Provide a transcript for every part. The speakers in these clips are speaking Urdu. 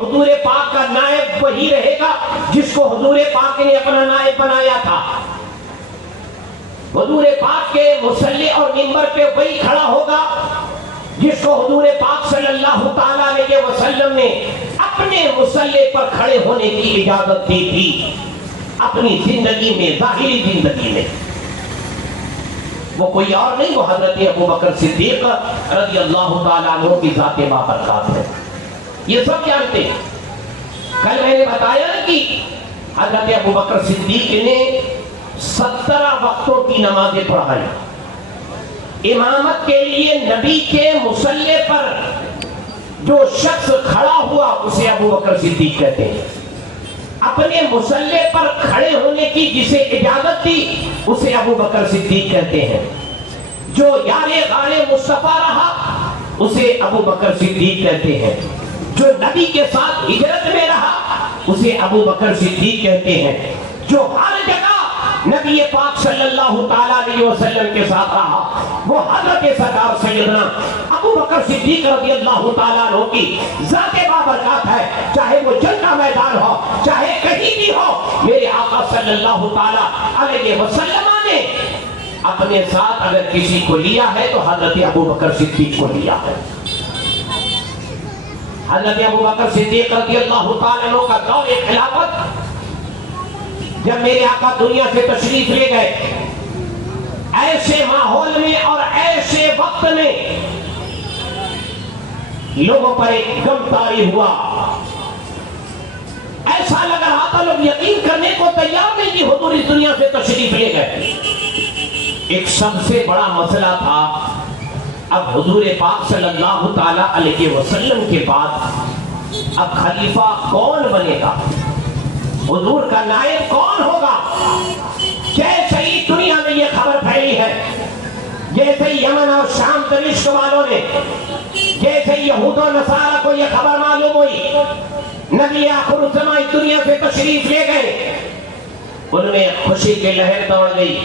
حضور پاک کا نائب وہی رہے گا جس کو حضور پاک نے اپنا نائب بنایا تھا. حضور پاک کے مصلی اور منبر پہ وہی کھڑا ہوگا جس کو حضور پاک صلی اللہ تعالیٰ علیہ وسلم نے اپنے مصلی پر کھڑے ہونے کی اجازت دی تھی اپنی زندگی میں، ظاہری زندگی میں. وہ کوئی اور نہیں، وہ حضرت ابو بکر صدیق رضی اللہ تعالیٰ عنہ کی ذات بابرکات ہے. یہ سب جانتے ہیں. کل میں نے بتایا کہ حضرت ابو بکر صدیق نے 17 وقتوں کی نمازیں پڑھائی. امامت کے لیے نبی کے مصلی پر جو شخص کھڑا ہوا اسے ابو بکر صدیق کہتے ہیں. اپنے مصلی پر کھڑے ہونے کی جسے اجازت دی اسے ابو بکر صدیق کہتے ہیں. جو یار غار مصطفیٰ رہا اسے ابو بکر صدیق کہتے ہیں. جو نبی کے ساتھ ہجرت میں رہا اسے ابو بکر صدیق کہتے ہیں. جو ہر جگہ نبی پاک صلی اللہ تعالیٰ علیہ وسلم کے ساتھ رہا وہ حضرت سرکار سیدنا ابو بکر صدیق رضی اللہ تعالیٰ عنہ کی ذات بابرکات ہے. چاہے وہ جنگ کا میدان ہو، چاہے کہیں بھی ہو، میرے آقا صلی اللہ تعالیٰ علیہ وسلم نے اپنے ساتھ اگر کسی کو لیا ہے تو حضرت ابو بکر صدیق کو لیا ہے. حضرت ابو بکر صدیق رضی اللہ تعالیٰ عنہ کا دور خلافت جب میرے آقا دنیا سے تشریف لے گئے، ایسے ماحول میں اور ایسے وقت میں لوگوں پر ایک غم طاری ہوا. ایسا لگ رہا تھا لوگ یقین کرنے کو تیار نہیں کہ حضور اس دنیا سے تشریف لے گئے. ایک سب سے بڑا مسئلہ تھا اب حضور پاک صلی اللہ تعالی علیہ وسلم کے بعد اب خلیفہ کون بنے گا، حضور کا نائب کون ہوگا. جیسے ہی دنیا میں یہ خبر پھیلی ہے، جیسے ہی یمن اور شام دمشق والوں نے، جیسے ہی یہود و نصارہ کو یہ خبر معلوم ہوئی نبی آخر الزمان دنیا سے تشریف لے گئے، ان میں خوشی کی لہر دوڑ گئی.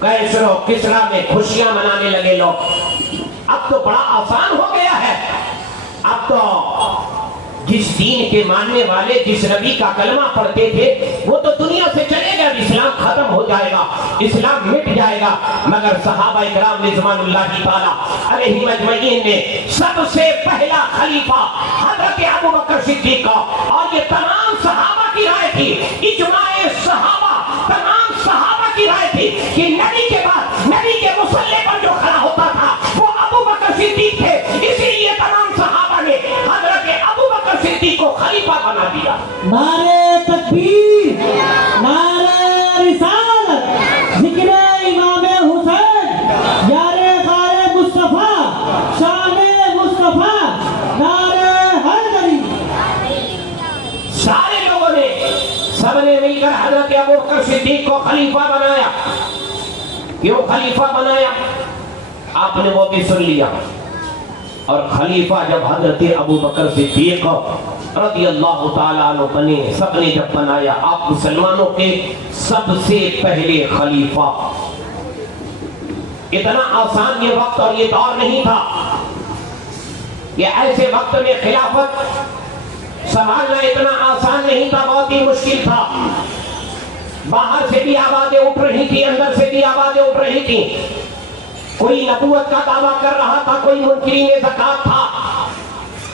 کیسر و کسرا میں خوشیاں منانے لگے لوگ. اب تو بڑا آسان ہو گیا ہے. اب تو جس دین کے ماننے والے جس نبی کا کلمہ پڑھتے تھے وہ تو دنیا سے چلے گا، اسلام ختم ہو جائے گا، اسلام مٹ جائے گا. مگر صحابہ کرام رضوان اللہ تعالی علیہم اجمعین نے سب سے پہلا خلیفہ حضرت ابو بکر صدیق کا، اور یہ تمام صحابہ کی رائے تھی، اجماع صحابہ، تمام صحابہ کی رائے تھی کہ نبی کے بعد نبی کے مصلی پر جو کھڑا ہوتا تھا وہ ابو بکر صدیق تھے. اسی لیے تمام صحابہ نے حضرت ابو بکر صدیق کو خلیفہ بنا دیا. نعرہ تکبیر، نعرہ رسالت، ذکر امام حسین، یار غار مصطفیٰ، شان مصطفیٰ، نعرہ حیدری. سارے لوگوں نے سب نے مل کر حضرت ابو بکر صدیق کو خلیفہ بنایا. کیوں خلیفہ بنایا؟ آپ نے وہ بھی سن لیا. اور خلیفہ جب حضرت ابو بکر صدیق رضی اللہ تعالیٰ عنہ بنے، سب نے جب بنایا، آپ مسلمانوں کے سب سے پہلے خلیفہ. اتنا آسان یہ وقت اور یہ دور نہیں تھا. یہ ایسے وقت میں خلافت سنبھالنا اتنا آسان نہیں تھا، بہت ہی مشکل تھا. باہر سے بھی آوازیں اٹھ رہی تھی، اندر سے بھی آوازیں اٹھ رہی تھی. کوئی نبوت کا دعویٰ کر رہا تھا، کوئی منکرین زکات تھا،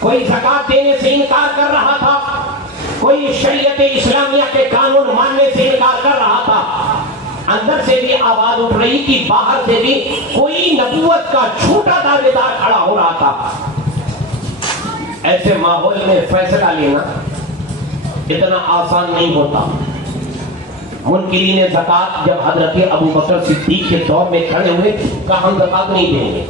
کوئی زکات دینے سے انکار کر رہا تھا، کوئی شریعت اسلامیہ کے قانون ماننے سے انکار کر رہا تھا. اندر سے بھی آواز اٹھ رہی تھی، باہر سے بھی کوئی نبوت کا جھوٹا دعوے دار کھڑا ہو رہا تھا. ایسے ماحول میں فیصلہ لینا اتنا آسان نہیں ہوتا. منکرین زکات جب حضرت ابو بکر صدیق کے دور میں کھڑے ہوئے کہا ہم زکات نہیں دیں گے.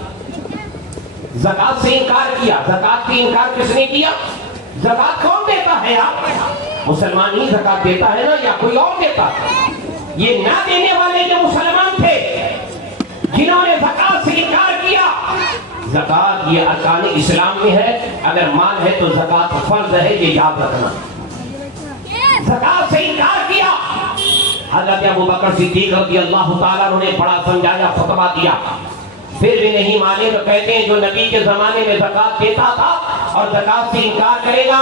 زکات سے انکار کیا. زکات سے انکار کس نے کیا؟ زکات کون دیتا ہے آپ؟ مسلمان ہی زکات دیتا ہے نا، یا کوئی اور دیتا؟ یہ نہ دینے والے جو مسلمان تھے جنہوں نے زکات سے انکار کیا. زکات یہ ارکان اسلام میں ہے، اگر مال ہے تو زکات فرض ہے، یہ یاد رکھنا. زکات سے انکار کیا. حضرت ابو بکر صدیق رضی اللہ تعالیٰ عنہ نے بڑا سمجھایا، خطبہ دیا، پھر بھی نہیں مانے تو کہتے ہیں جو نبی کے زمانے میں زکات دیتا تھا اور زکات سے انکار کرے گا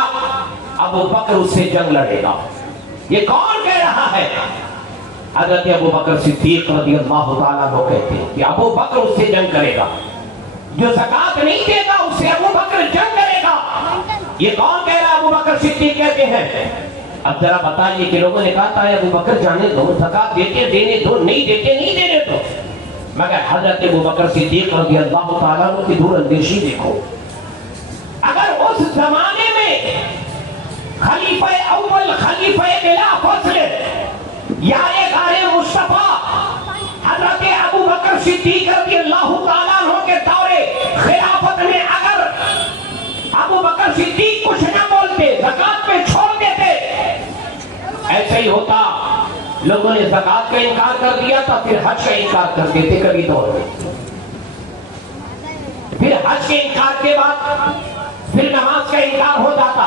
ابو بکر اس سے جنگ لڑے گا. یہ کون کہہ رہا ہے؟ حضرت ابو بکر صدیق رضی اللہ تعالیٰ عنہ کہتے ہیں کہ ابو بکر اس سے جنگ کرے گا. جو زکات نہیں دے گا اس سے ابو بکر جنگ کرے گا. یہ کون کہہ رہا ہے؟ ابو بکر صدیق کہتے ہیں. اب ذرا بتائیے کہ لوگوں نے کہا تھا ابو بکر جانے دو، زکات دیتے دینے دو، نہیں دیتے نہیں دینے دو. مگر حضرت ابو بکر صدیق رضی اللہ تعالیٰ عنہ کی دور اندیشی دیکھو. اگر اس زمانے میں خلیفہ اول، خلیفہ بلا فصل، یار غار مصطفیٰ حضرت ابو بکر صدیق رضی اللہ تعالیٰ عنہ کے دور خلافت میں اگر ابو بکر صدیق کچھ نہ بولتے، زکات پہ چھوڑ دیتے، ایسا ہی ہوتا. لوگوں نے زکات کا انکار کر دیا تھا، پھر حج کا انکار کر دیتے کبھی دور میں. پھر حج کے انکار کے بعد پھر نماز کا انکار ہو جاتا،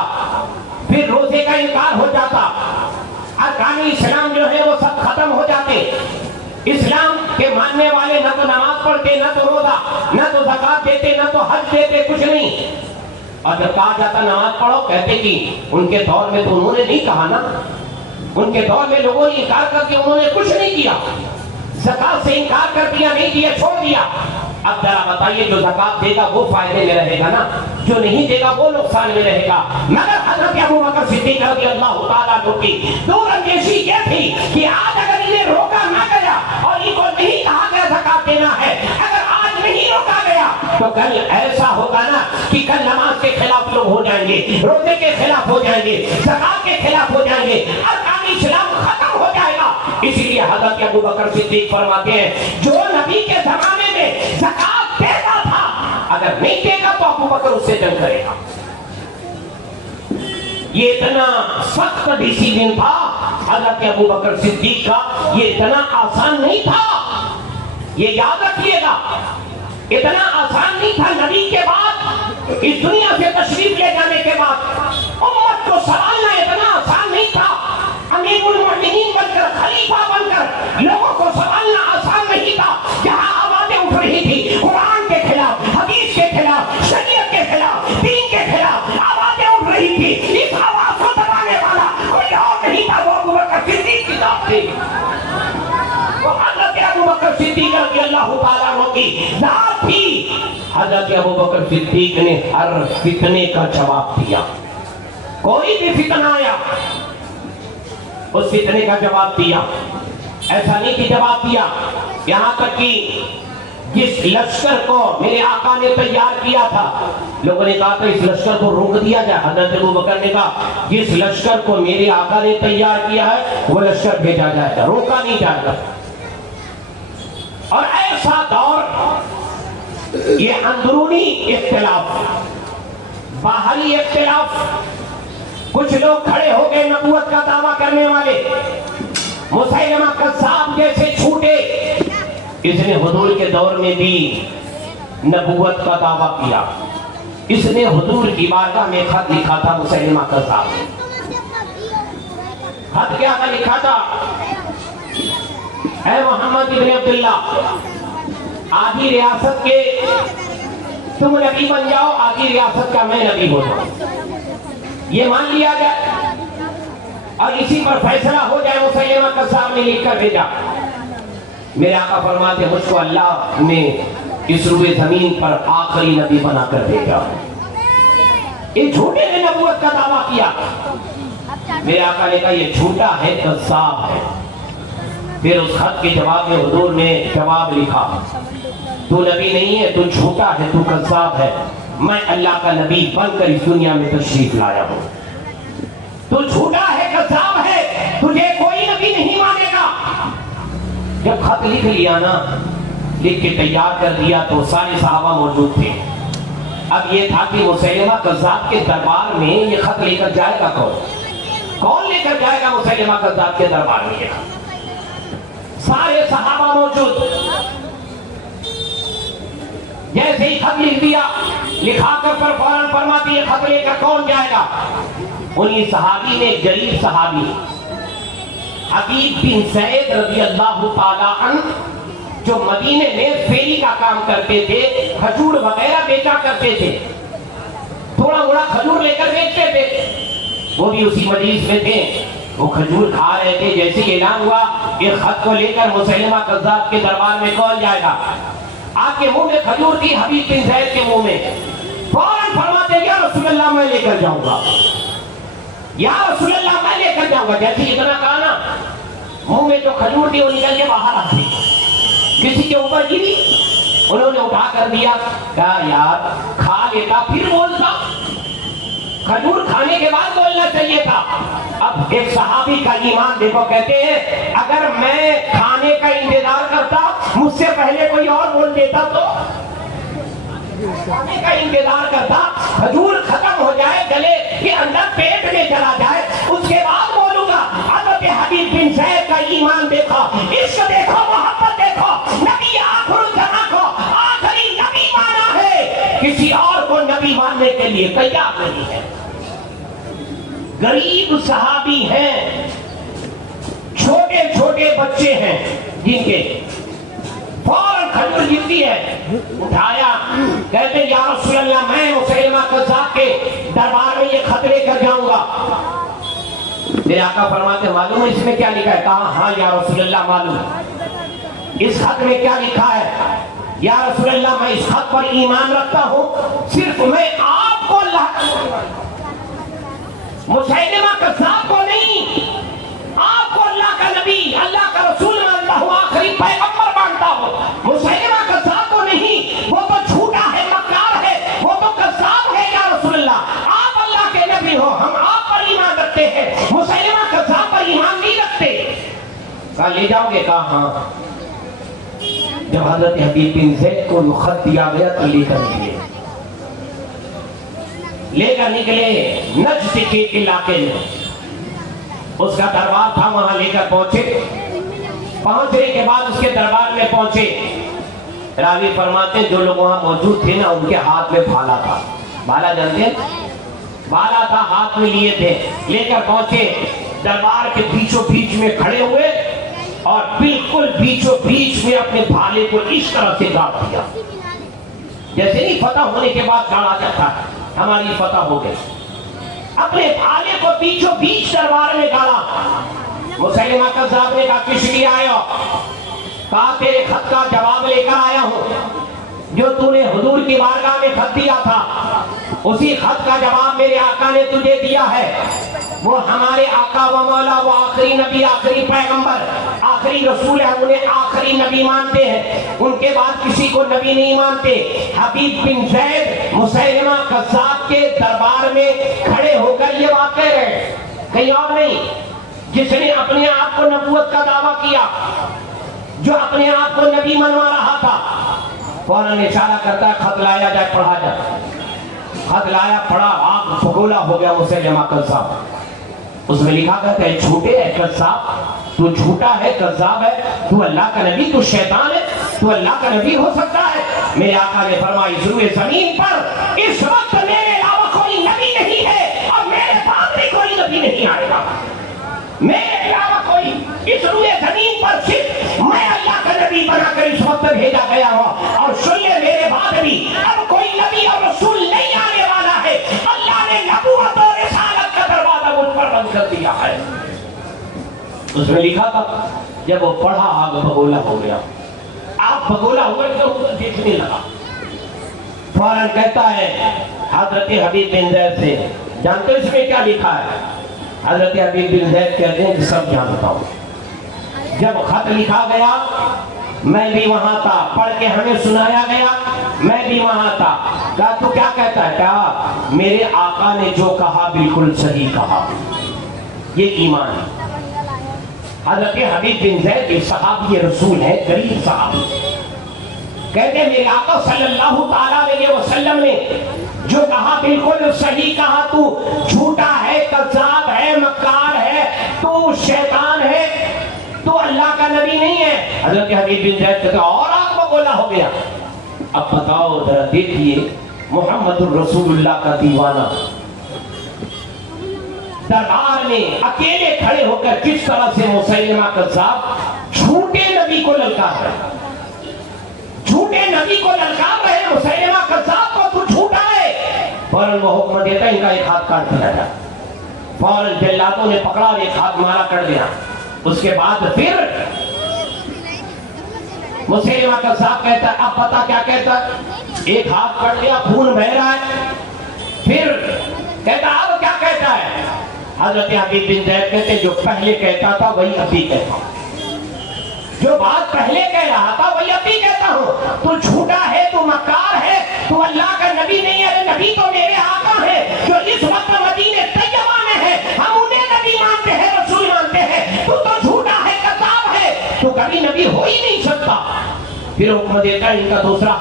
پھر روزے کا انکار ہو جاتا. ارکان اسلام جو ہے وہ سب ختم ہو جاتے. اسلام کے ماننے والے نہ تو نماز پڑھتے، نہ تو روزہ، نہ تو زکات دیتے، نہ تو حج دیتے، کچھ نہیں. اور جب کہا جاتا نماز پڑھو، کہتے کہ ان کے دور میں تو انہوں نے نہیں کہا نا، ان کے دور میں لوگوں نے انکار کر کے انہوں نے کچھ نہیں کیا. زکات سے انکار کر دیا، نہیں دیا، چھوڑ دیا. اب ذرا بتائیے جو زکات دے گا وہ فائدے میں رہے گا نا، جو نہیں دے گا وہ نقصان میں رہے گا. مگر حضرت ابو بکر صدیق رضی اللہ تعالیٰ عنہ کی دور اندیشی یہ تھی کہ آج اگر انہیں روکا نہ گیا اور ان کو نہیں کہا گیا زکات دینا ہے، اگر آج نہیں روکا گیا تو کل ایسا ہوگا نا کہ کل نماز کے خلاف لوگ ہو جائیں گے، روزے کے خلاف ہو جائیں گے، زکات کے خلاف ہو جائیں گے، ارکان اسلام ختم ہو جائے گا. اسی لیے حضرت ابو بکر صدیق فرماتے ہیں جو نبی کے زمانے میں زکات دیتا تھا اگر نہیں دے گا تو ابو بکر اس سے جنگ کرے گا. یہ اتنا سخت ڈیسیجن تھا حضرت ابو بکر صدیق کا، یہ اتنا آسان نہیں تھا. یہ یاد رکھیے گا، اتنا آسان نہیں تھا. نبی کے بعد اس دنیا سے تشریف لے جانے کے بعد امت کو سنبھالنا اتنا آسان نہیں تھا. امیر المؤمنین بن کر، خلیفہ بن کر لوگوں کو سنبھالنا آسان نہیں تھا. جہاں آوازیں اٹھ رہی تھی قرآن کے خلاف، حدیث کے خلاف، شریعت کے خلاف، دین کے خلاف آوازیں اٹھ رہی تھی، اس آواز کو دبانے والا کوئی اور نہیں تھا، وہ ابو بکر صدیق کی ذات تھی. وہ حضرت ابو بکر صدیق رضی اللہ تعالیٰ عنہ کی ذات تھی. حضرت ابو بکر صدیق نے ہر فتنے کا جواب دیا. کوئی بھی فتنہ آیا اس فتنے کا جواب دیا. ایسا نہیں کہ جواب دیا، یہاں تک کہ جس لشکر کو میرے آقا نے تیار کیا تھا، لوگوں نے کہا تھا اس لشکر کو روک دیا جائے. حضرت ابو بکر نے کہا جس لشکر کو میرے آقا نے تیار کیا ہے وہ لشکر بھیجا جائے گا، روکا نہیں جائے گا. اور ایسا دور، یہ اندرونی اختلاف، باہری اختلاف. کچھ لوگ کھڑے ہو گئے نبوت کا دعویٰ کرنے والے، مسیلمہ کذاب جیسے چھوٹے. اس نے حضور کے دور میں بھی نبوت کا دعویٰ کیا. اس نے حضور کی بارگاہ میں خط لکھا تھا. مسیلمہ کذاب نے خط کیا تھا لکھا تھا؟ اے محمد ابن عبداللہ، آدھی ریاست کے تم نبی بن جاؤ، آدھی ریاست کا میں نبی ہو جاؤں، یہ مان لیا جائے اور اسی پر فیصلہ ہو جائے. مسیلمہ کذاب نے لکھ کر بھیجا. میرے آقا فرماتے ہیں مجھ کو اللہ نے اس روئے زمین پر آخری نبی بنا کر بھیجا. ان جھوٹے نے نبوت کا دعویٰ کیا. میرے آقا نے کہا یہ جھوٹا ہے، کذاب ہے. پھر اس خط کے جواب میں حضور نے جواب لکھا، تو نبی نہیں ہے، تو جھوٹا ہے، تو کذاب ہے. میں اللہ کا نبی بن کر اس دنیا میں تشریف لایا ہوں. تو جھوٹا ہے، کذاب ہے، تجھے کوئی نبی نہیں مانے گا. جب خط لکھ لیا نا، لکھ کے تیار کر دیا تو سارے صحابہ موجود تھے. اب یہ تھا کہ مسیلمہ کذاب کے دربار میں یہ خط لے کر جائے گا کون لے کر جائے گا مسیلمہ کذاب کے دربار میں؟ سارے صحابہ موجود. جیسے ہی خط لکھ دیا، لکھا کر پر فوراً فرماتی یہ خط لے کر کون جائے گا؟ انہی صحابی نے، غریب صحابی حبیب بن زید رضی اللہ تعالیٰ عنہ، جو مدینے میں فیری کا کام کرتے تھے، کھجور وغیرہ بیچا کرتے تھے، تھوڑا موڑا کھجور لے کر بیچتے تھے. وہ بھی اسی مجلس میں تھے، وہ کھجور کھا رہے تھے، جیسے ہی اعلان ہوا کہ خط کو لے کر مسیلمہ کذاب کے دربار میں کون جائے گا، آپ کے منہ میں کھجور تھی، حبیب بن زید کے منہ میں، فوراً فرماتے یا رسول اللہ میں لے کر جاؤں گا، یا رسول اللہ میں لے کر جاؤں گا۔ جیسے اتنا کہا نا، منہ میں جو کھجور تھی وہ نکل کے باہر آتی، کسی کے اوپر گری، انہوں نے اٹھا کر دیا، کہا یار کھا لیتا پھر بولتا، کھجور کھانے کے بعد بولنا چاہیے تھا۔ اب ایک صحابی کا ایمان دیکھو، کہتے ہیں اگر میں کھانے کا انتظار کرتا، مجھ سے پہلے کوئی اور بول دیتا تو، کھانے کا انتظار کرتا، کھجور ختم ہو جائے گلے کے اندر، پیٹ میں چلا جائے، اس کے بعد بولوں گا۔ حضرت حبیب بن زید کا ایمان دیکھو، عشق دیکھو، محبت دیکھو، نبی آخر الزمان کو آخری نبی مانا ہے، کسی اور کو نبی ماننے کے لیے تیار نہیں ہے۔ غریب صحابی ہیں، چھوٹے چھوٹے بچے ہیں جن کے، فوراً کھجور گرتی ہے، اٹھایا، کہتے یا رسول اللہ میں مسیلمہ کذاب کے دربار میں یہ خط لے کر جاؤں گا۔ میرے آقا فرماتے معلوم ہے اس میں کیا لکھا ہے؟ کہا ہاں یا رسول اللہ معلوم۔ اس خط میں کیا لکھا ہے؟ یا رسول اللہ میں اس خط پر ایمان رکھتا ہوں، صرف میں آپ کو اللہ کا، مسیلمہ کذاب کو نہیں، آپ کو اللہ کا نبی، اللہ کا رسول مانتا ہوں، آخری پیغمبر مانتا ہوں، مسیلمہ کذاب کو نہیں، وہ تو جھوٹا ہے، مکار ہے، وہ تو کذاب ہے یا رسول اللہ، آپ اللہ کے نبی ہو، ہم آپ پر ایمان رکھتے ہیں، مسیلمہ کذاب پر ایمان نہیں رکھتے۔ کہا لے جاؤ گے؟ کہا ہاں۔ جب حضرت حبیب بن زید کو خط دیا گیا تو لے کر نکلے نجد کے علاقے میں، اس کا دربار تھا، وہاں لے کر پہنچنے کے بعد اس کے دربار میں پہنچے، راوی فرماتے جو لوگ وہاں موجود تھے نا، ان کے ہاتھ میں بھالا تھا، بھالا جانتے ہیں؟ بھالا تھا، ہاتھ میں لیے تھے، لے کر پہنچے، دربار کے بیچوں بیچ میں کھڑے ہوئے اور بالکل بیچوں بیچ میں اپنے بھالے کو اس طرح سے گاڑ دیا، جیسے نہیں فتح ہونے کے بعد گاڑا جاتا ہے، ہماری فتح ہو گئی، اپنے بھالے کو بیچوں بیچ دربار میں گاڑا۔ مسیلمہ کذاب نے کہا کس لیے آئے ہو؟ کہا تیرے خط کا جواب لے کر آیا ہوں، جو تو نے حضور کی بارگاہ میں خط دیا تھا، اسی خط کا جواب میرے آقا نے تجھے دیا ہے۔ وہ ہمارے آقا و مولا، وہ آخری نبی، آخری پیغمبر، آخری رسول ہے، انہیں آخری نبی مانتے ہیں، ان کے بعد کسی کو نبی نہیں مانتے۔ حبیب بن زید مسیلمہ کذاب کے دربار میں کھڑے ہو کر یہ بات کہہ رہے ہیں، کہیں اور نہیں، جس نے اپنے آپ کو نبوت کا دعویٰ کیا، جو اپنے آپ کو نبی منوا رہا تھا، فوراً اشارہ کرتا ہے خط لایا جائے، پڑھا جائے۔ خط لایا، پڑھا، آگ بھگولا ہو گیا مسیلمہ کذاب۔ اس میں لکھا کہتا ہے جھوٹے ہے کذاب، تو جھوٹا ہے، کذاب ہے، تو اللہ کا نبی، تو شیطان ہے، تو اللہ کا نبی ہو سکتا ہے؟ میرے آقا نے فرمائی روئے زمین پر اس وقت میرے علاوہ کوئی نبی نہیں ہے، اور میرے بعد بھی کوئی نبی نہیں آئے گا، میرے علاوہ کوئی، اس روئے زمین پر صرف میں اللہ کا نبی بنا کر اس وقت بھیجا گیا ہوں، اور سن لے میرے بعد بھی اب کوئی نبی اور رسول نہیں آنے والا ہے، اللہ نے نبوت اور رسالت کا دروازہ مجھ پر بند کر دیا ہے۔ اس میں لکھا تھا جب وہ پڑھا آگ بھگولا ہو گیا، آگ بھگولا ہوا تو دیکھنے لگا، فوراً کہتا ہے حضرت حبیب بن زید سے، جانتے ہو اس میں کیا لکھا ہے؟ حضرت حبیب بن زید کہتے ہیں کہ سب جانتا ہوں، جب خط لکھا گیا میں بھی وہاں تھا، پڑھ کے ہمیں سنایا گیا، میں بھی وہاں تھا۔ کہا تو کیا کہتا ہے؟ کہا میرے آقا نے جو کہا بالکل صحیح کہا، یہ ایمان ہے۔ حضرت حبیب بن زید ایک صحابی رسول ہے، غریب صحابی، کہتے ہیں میرے آقا صلی اللہ تعالیٰ علیہ وسلم نے جو کہا بالکل صحیح کہا، تو جھوٹا ہے، کذاب ہے، مکار ہے، تو شیطان ہے، تو اللہ کا نبی نہیں ہے۔ حضرت حبیب بن زید کہتے اور آگ بگولا ہو گیا۔ اب بتاؤ ذرا دیکھیے محمد الرسول اللہ کا دیوانہ دربار میں اکیلے کھڑے ہو کر کس طرح سے مسیلمہ کذاب جھوٹے نبی کو للکار رہے، جھوٹے نبی کو للکار رہے، مسیلمہ کذاب کو تو جھوٹا ہے، فوراً وہ حکم دیتا ہے ان کا ایک ہاتھ کاٹ دیا جائے، فوراً جلادوں نے پکڑا اور ایک ہاتھ مارا کر دیا. اس کے بعد پھر مسیلمہ کذاب کہتا ہے اب پتا کیا کہتا ہے؟ ایک ہاتھ کٹ دیا، خون بہ رہا ہے. پھر کہتا اب کیا کہتا ہے؟ حضرت حبیب بن زید کہتے ہیں جو پہلے کہتا تھا وہی ابھی کہتا ہوں. جو بات پہلے کہہ رہا تھا وہی ابھی کہتا ہوں. تو جھوٹا ہے، تو مکار ہے، تو اللہ کا نبی نہیں ہے. نبی تو میرے آقا ہے جو اس وقت مدینہ طیبہ میں ہے. ہم انہیں نبی مانتے ہیں، رسول مانتے ہیں. تو جھوٹا ہے، کذاب ہے، تو کبھی نبی ہو ہی نہیں سکتا. پھر حکم دیتا ہے ان کا دوسرا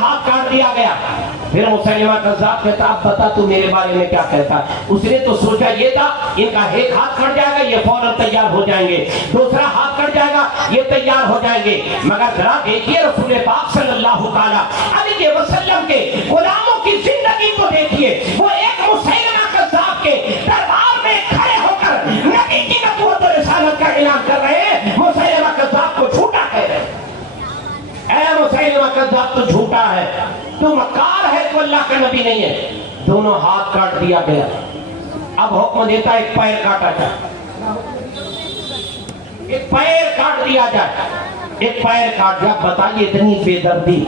ہاتھ کاٹ دیا گیا. پھر مسیلمہ کذاب کہتا اب بتا تو میرے بارے میں کیا کہتا ہے. اس نے تو سوچا یہ تھا ان کا ایک ہاتھ کٹ جائے گا یہ فوراً تیار ہو جائیں گے، دوسرا ہاتھ کٹ جائے گا یہ تیار ہو جائیں گے. مگر ذرا دیکھیے رسول پاک صلی اللہ تعالیٰ علیہ وسلم کے غلاموں کی زندگی کو دیکھیے. وہ ایک مسیلمہ کذاب کے دربار میں کھڑے ہو کر نبی کی نبوت و رسالت کا اعلان کر رہے ہیں. مسیلمہ کذاب کو جھوٹا کہہ رہے ہیں. اے مسیلمہ کذاب تو جھوٹا ہے، تو مکار ہے، تو اللہ کا نبی نہیں ہے. دونوں ہاتھ کاٹ دیا گیا. اب حکم دیتا ہے ایک پیر کاٹا جائے، ایک پیر کاٹ دیا جائے. ایک پیر کاٹ دیا. بتائیے اتنی بے دردی،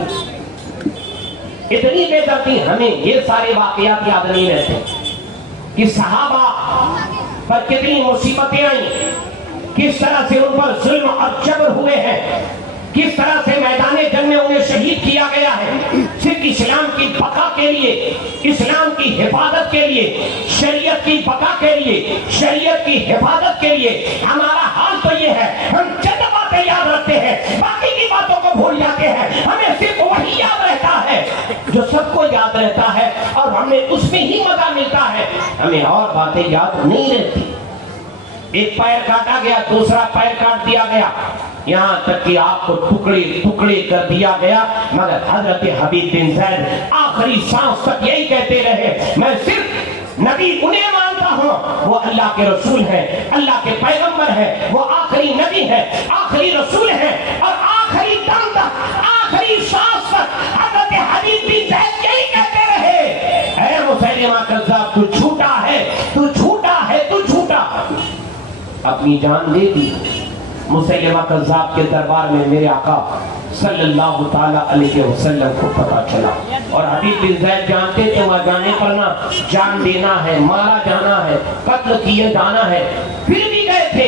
اتنی بے دردی. ہمیں یہ سارے واقعات یاد نہیں رہتے کہ صحابہ پر کتنی مصیبتیں آئیں، کس طرح سے ان پر ظلم اور جبر ہوئے ہیں، کس طرح سے میدان جنگ میں انہیں شہید کیا گیا ہے صرف اسلام کی بقا کے لیے، اسلام کی حفاظت کے لیے، شریعت کی بقا کے لیے، شریعت کی حفاظت کے لیے. ہمارا حال تو یہ ہے ہم چند باتیں یاد رکھتے ہیں، باقی کی باتوں کو بھول جاتے ہیں. ہمیں صرف وہی یاد رہتا ہے جو سب کو یاد رہتا ہے اور ہمیں اس میں ہی مزہ ملتا ہے، ہمیں اور باتیں یاد نہیں رہتی. ایک پیر کاٹا گیا، دوسرا پیر کاٹ دیا گیا، یہاں تک کہ آپ کو ٹکڑے ٹکڑے کر دیا گیا. مگر حضرت حبیب بن زید آخری سانس تک یہی کہتے رہے میں صرف نبی انہیں مانتا ہوں وہ اللہ کے رسول ہیں، اللہ کے پیغمبر ہیں، وہ آخری نبی ہے، آخری رسول ہے. اور آخری دم تک، آخری سانس تک حضرت حبیب بن زید یہی کہتے رہے اے مسیلمہ کذاب تو جھوٹا ہے، تو جھوٹا ہے، تو جھوٹا. اپنی جان دے دی. مسیلمہ کذاب کے دربار میں میرے آقا صلی اللہ تعالیٰ علیہ وسلم کو پتا چلا. اور حبیب بن زید جانتے تھے وہاں جانے پر نہ جان دینا ہے، مارا جانا ہے، قتل کیے جانا ہے. پھر بھی گئے تھے،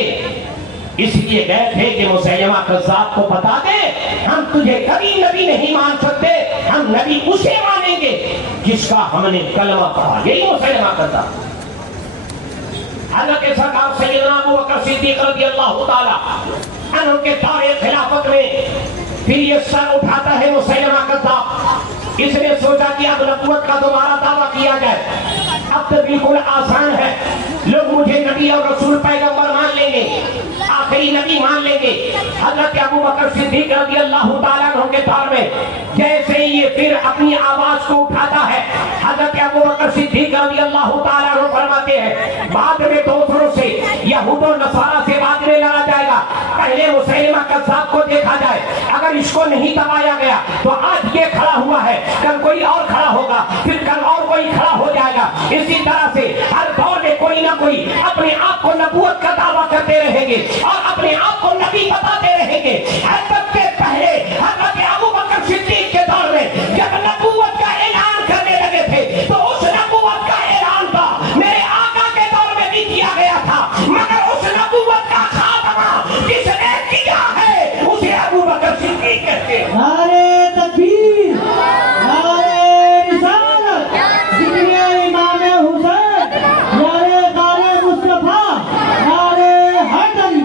اس لیے گئے تھے کہ مسیلمہ کذاب کو بتا دے ہم تجھے کبھی نبی نہیں مان سکتے، ہم نبی اسے مانیں گے جس کا ہم نے کلمہ پڑھا. یہی مسیلمہ کذاب. حضرت سرکار سیدنا ابو بکر صدیق رضی اللہ تعالیٰ عنہ کے دور خلافت میں پھر یہ سر اٹھاتا ہے مسیلمہ کذاب. اس نے سوچا کہ اب نبوت کا دوبارہ دعویٰ کیا جائے. اب تو بالکل آسان ہے، لوگ مجھے نبی اور رسول پیغمبر مان لیں گے، آخری نبی مان لیں گے. حضرت ابو بکر صدیق رضی اللہ تعالیٰ عنہ کے دور میں جیسے ہی یہ پھر اپنی آواز کو اٹھاتا ہے، حضرت ابو بکر صدیق رضی اللہ تعالیٰ عنہ فرماتے ہیں بعد میں دوسروں سے یہود و نصارہ سے بعد میں لڑا جائے گا، پہلے مسیلمہ کذاب کو دیکھا جائے. اگر اس کو نہیں دبایا گیا تو آج یہ کھڑا ہوا ہے، کل کوئی اور کھڑا ہوگا، پھر کل اور کوئی کھڑا ہو جائے گا. اسی طرح سے ہر دور میں کوئی نہ کوئی اپنے آپ کو نبوت کا دعویٰ کرتے رہیں گے اور اپنے آپ کو نبی بتاتے رہیں گے. حضرت کے پہلے حضرت ابو بکر صدیق کے دور میں جب نبوت کا اعلان کرنے لگے تھے تو اس نبوت کا اعلان تھا میرے آقا کے دور میں بھی کیا گیا تھا، مگر اس نبوت کا خاتمہ جس نے کیا ہے اسے ابو بکر صدیق کہتے ہیں. نعرہ تکبیر، نعرہ رسالت، ذکر امام حسین، نعرہ قائد مصطفیٰ، نعرہ حیدری.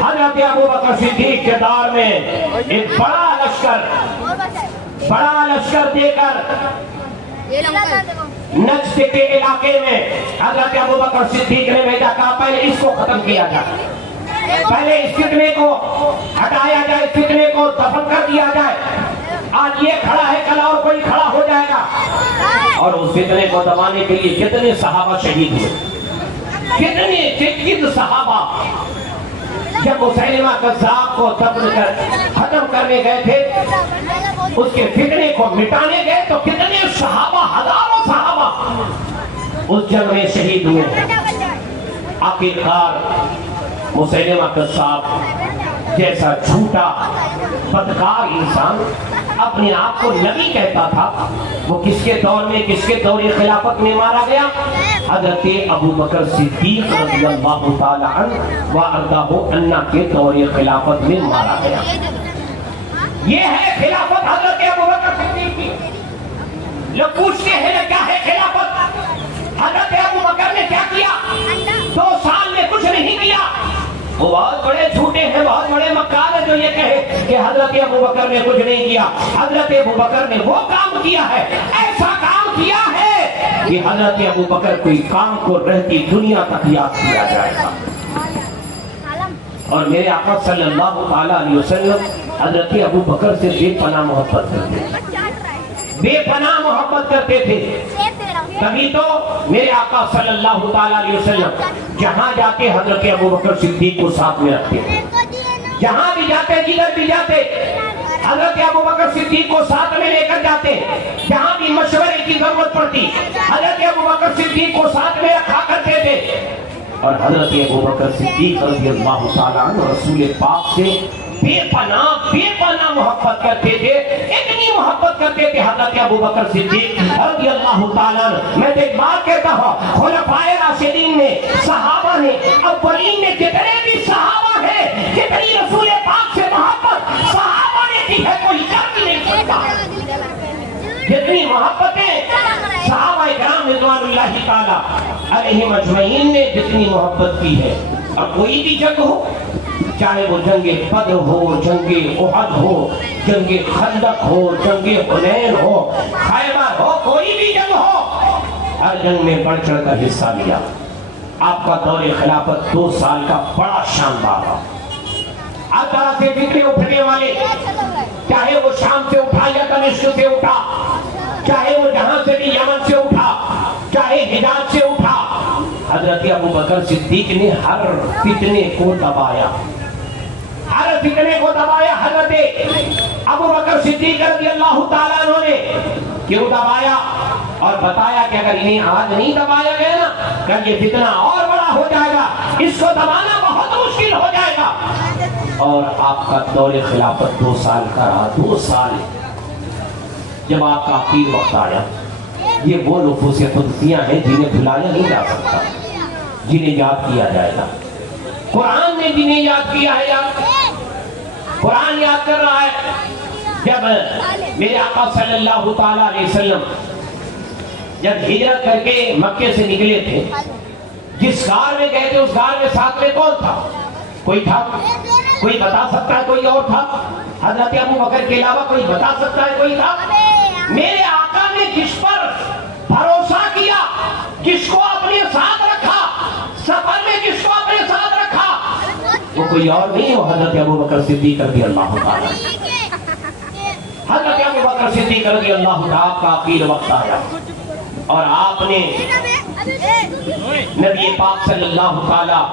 حضرت ابو بکر صدیق کے دور میں ایک بڑا لشکر دے کر نجد کے علاقے میں حضرت ابو بکر صدیق نے بھیجا، کہا پہلے اس کو ختم کیا جائے، پہلے اس فتنے کو ہٹایا جائے، اس فتنے کو دفن کر دیا جائے. آج یہ کھڑا ہے کل اور کوئی کھڑا ہو جائے گا. اور اس فتنے کو دبانے کے لیے کتنے صحابہ شہید ہوئے، کتنے صحابہ جب مسیلمہ کذاب کو دفن کر ختم کرنے گئے تھے، اس کے فتنے کو مٹانے گئے، تو کتنے صحابہ، ہزاروں صحابہ اس جنگ میں شہید ہوئے ہیں۔ آخرکار مسیلمہ کذاب جیسا جھوٹا بدکار انسان اپنے آپ کو نبی کہتا تھا، وہ کس کے دور میں، کس کے دور خلافت میں مارا گیا؟ حضرت ابو بکر صدیق رضی اللہ تعالی عنہ وارضاہ عنہ کے دور خلافت میں مارا گیا۔ یہ ہے خلافت حضرت ابو بکر صدیق کی۔ لوگ پوچھتے ہیں کیا ہے خلافت؟ حضرت ابو بکر نے کیا کیا؟ 2 سال میں کچھ نہیں کیا۔ وہ بہت بڑے جھوٹے ہیں، بہت بڑے مکار ہیں جو یہ کہے کہ حضرت ابو بکر نے کچھ نہیں کیا۔ حضرت ابو بکر نے وہ کام کیا ہے، ایسا کام کیا ہے کہ حضرت ابو بکر کوئی کام کو رہتی دنیا تک یاد کیا جائے گا۔ اور میرے آقا صلی اللہ علیہ وسلم حضرت ابو بکر سے بے پناہ محبت کرتے تھے، بے پناہ محبت کرتے تھے۔ تبھی تو میرے آقا صلی اللہ علیہ وسلم جہاں جاتے حضرت ابو بکر صدیق کو ساتھ میں رکھتے، جہاں بھی جاتے، جدھر بھی جاتے حضرت ابو بکر صدیق کو ساتھ میں لے کر جاتے، جہاں بھی مشورے کی ضرورت پڑتی حضرت ابو بکر صدیق کو ساتھ میں رکھا کرتے تھے۔ اور حضرت ابو بکر صدیق رضی اللہ تعالیٰ عنہ رسول پاک سے بے پناہ محبت کرتے تھے، اتنی محبت کرتے تھے حضرت ابو بکر صدیق رضی اللہ تعالیٰ عنہ۔ میں تو ایک بات کہتا ہوں، خلفائے راشدین نے، صحابہ نے، اولین نے، جتنے بھی صحابہ ہیں، جتنی رسول پاک سے محبت صحابہ نے کی ہے کوئی کر بھی نہیں سکتا۔ جتنی محبتیں صحابہ کرام رضوان اللہ تعالیٰ علیہم اجمعین نے جتنی محبت کی ہے، اور کوئی بھی جنگ ہو، چاہے وہ جنگ بدر ہو، جنگ احد ہو، جنگ خندق ہو، جنگ حنین ہو، خیبر ہو، کوئی بھی جنگ ہو، ہر جنگ میں بڑھ چڑھ کر حصہ لیا۔ آپ کا دور خلافت 2 سال کا بڑا شاندار رہا۔ ہر طرح سے فتنے اٹھنے والے، چاہے وہ شام سے اٹھا یا دمشق سے اٹھا، چاہے وہ جہاں سے بھی یمن سے اٹھا، چاہے حجاز سے اٹھا، حضرت ابو بکر صدیق نے ہر فتنے کو دبایا، ہر فتنے کو دبایا۔ حضرت ابو بکر صدیق رضی اللہ تعالیٰ عنہ نے کیوں دبایا؟ اور بتایا کہ اگر انہیں آج نہیں دبایا گیا نا، کل یہ فتنہ اور بڑا ہو جائے گا، اس کو دبانا بہت مشکل ہو جائے گا۔ اور آپ کا دور خلافت 2 سال کا رہا۔ 2 سال جب آپ کا آخری وقت آیا، یہ وہ نفوس قدسیاں ہیں جنہیں بھلایا نہیں جا سکتا، جنہیں یاد کیا جائے گا۔ قرآن نے جنہیں یاد کیا ہے، یاد قرآن یاد کر رہا ہے۔ جب میرے آقا صلی اللہ تعالیٰ علیہ وسلم جب ہجرت کر کے مکے سے نکلے تھے، جس غار میں گئے تھے اس غار میں ساتھ میں کون تھا؟ کوئی تھا؟ کوئی بتا سکتا ہے کوئی اور تھا؟ حضرت ابو بکر کے علاوہ کوئی بتا سکتا ہے کوئی تھا؟ میرے آقا نے جس پر بھروسہ کیا، جس کو اپنے ساتھ رکھا، سفر میں جس کو اپنے ساتھ رکھا، وہ کوئی اور نہیں، وہ حضرت ابو بکر صدیق رضی اللہ تعالیٰ۔ حضرت ابو بکر صدیق رضی اللہ تعالیٰ کا آخری وقت آیا، اور آپ نے نبی پاک صلی اللہ تعالیٰ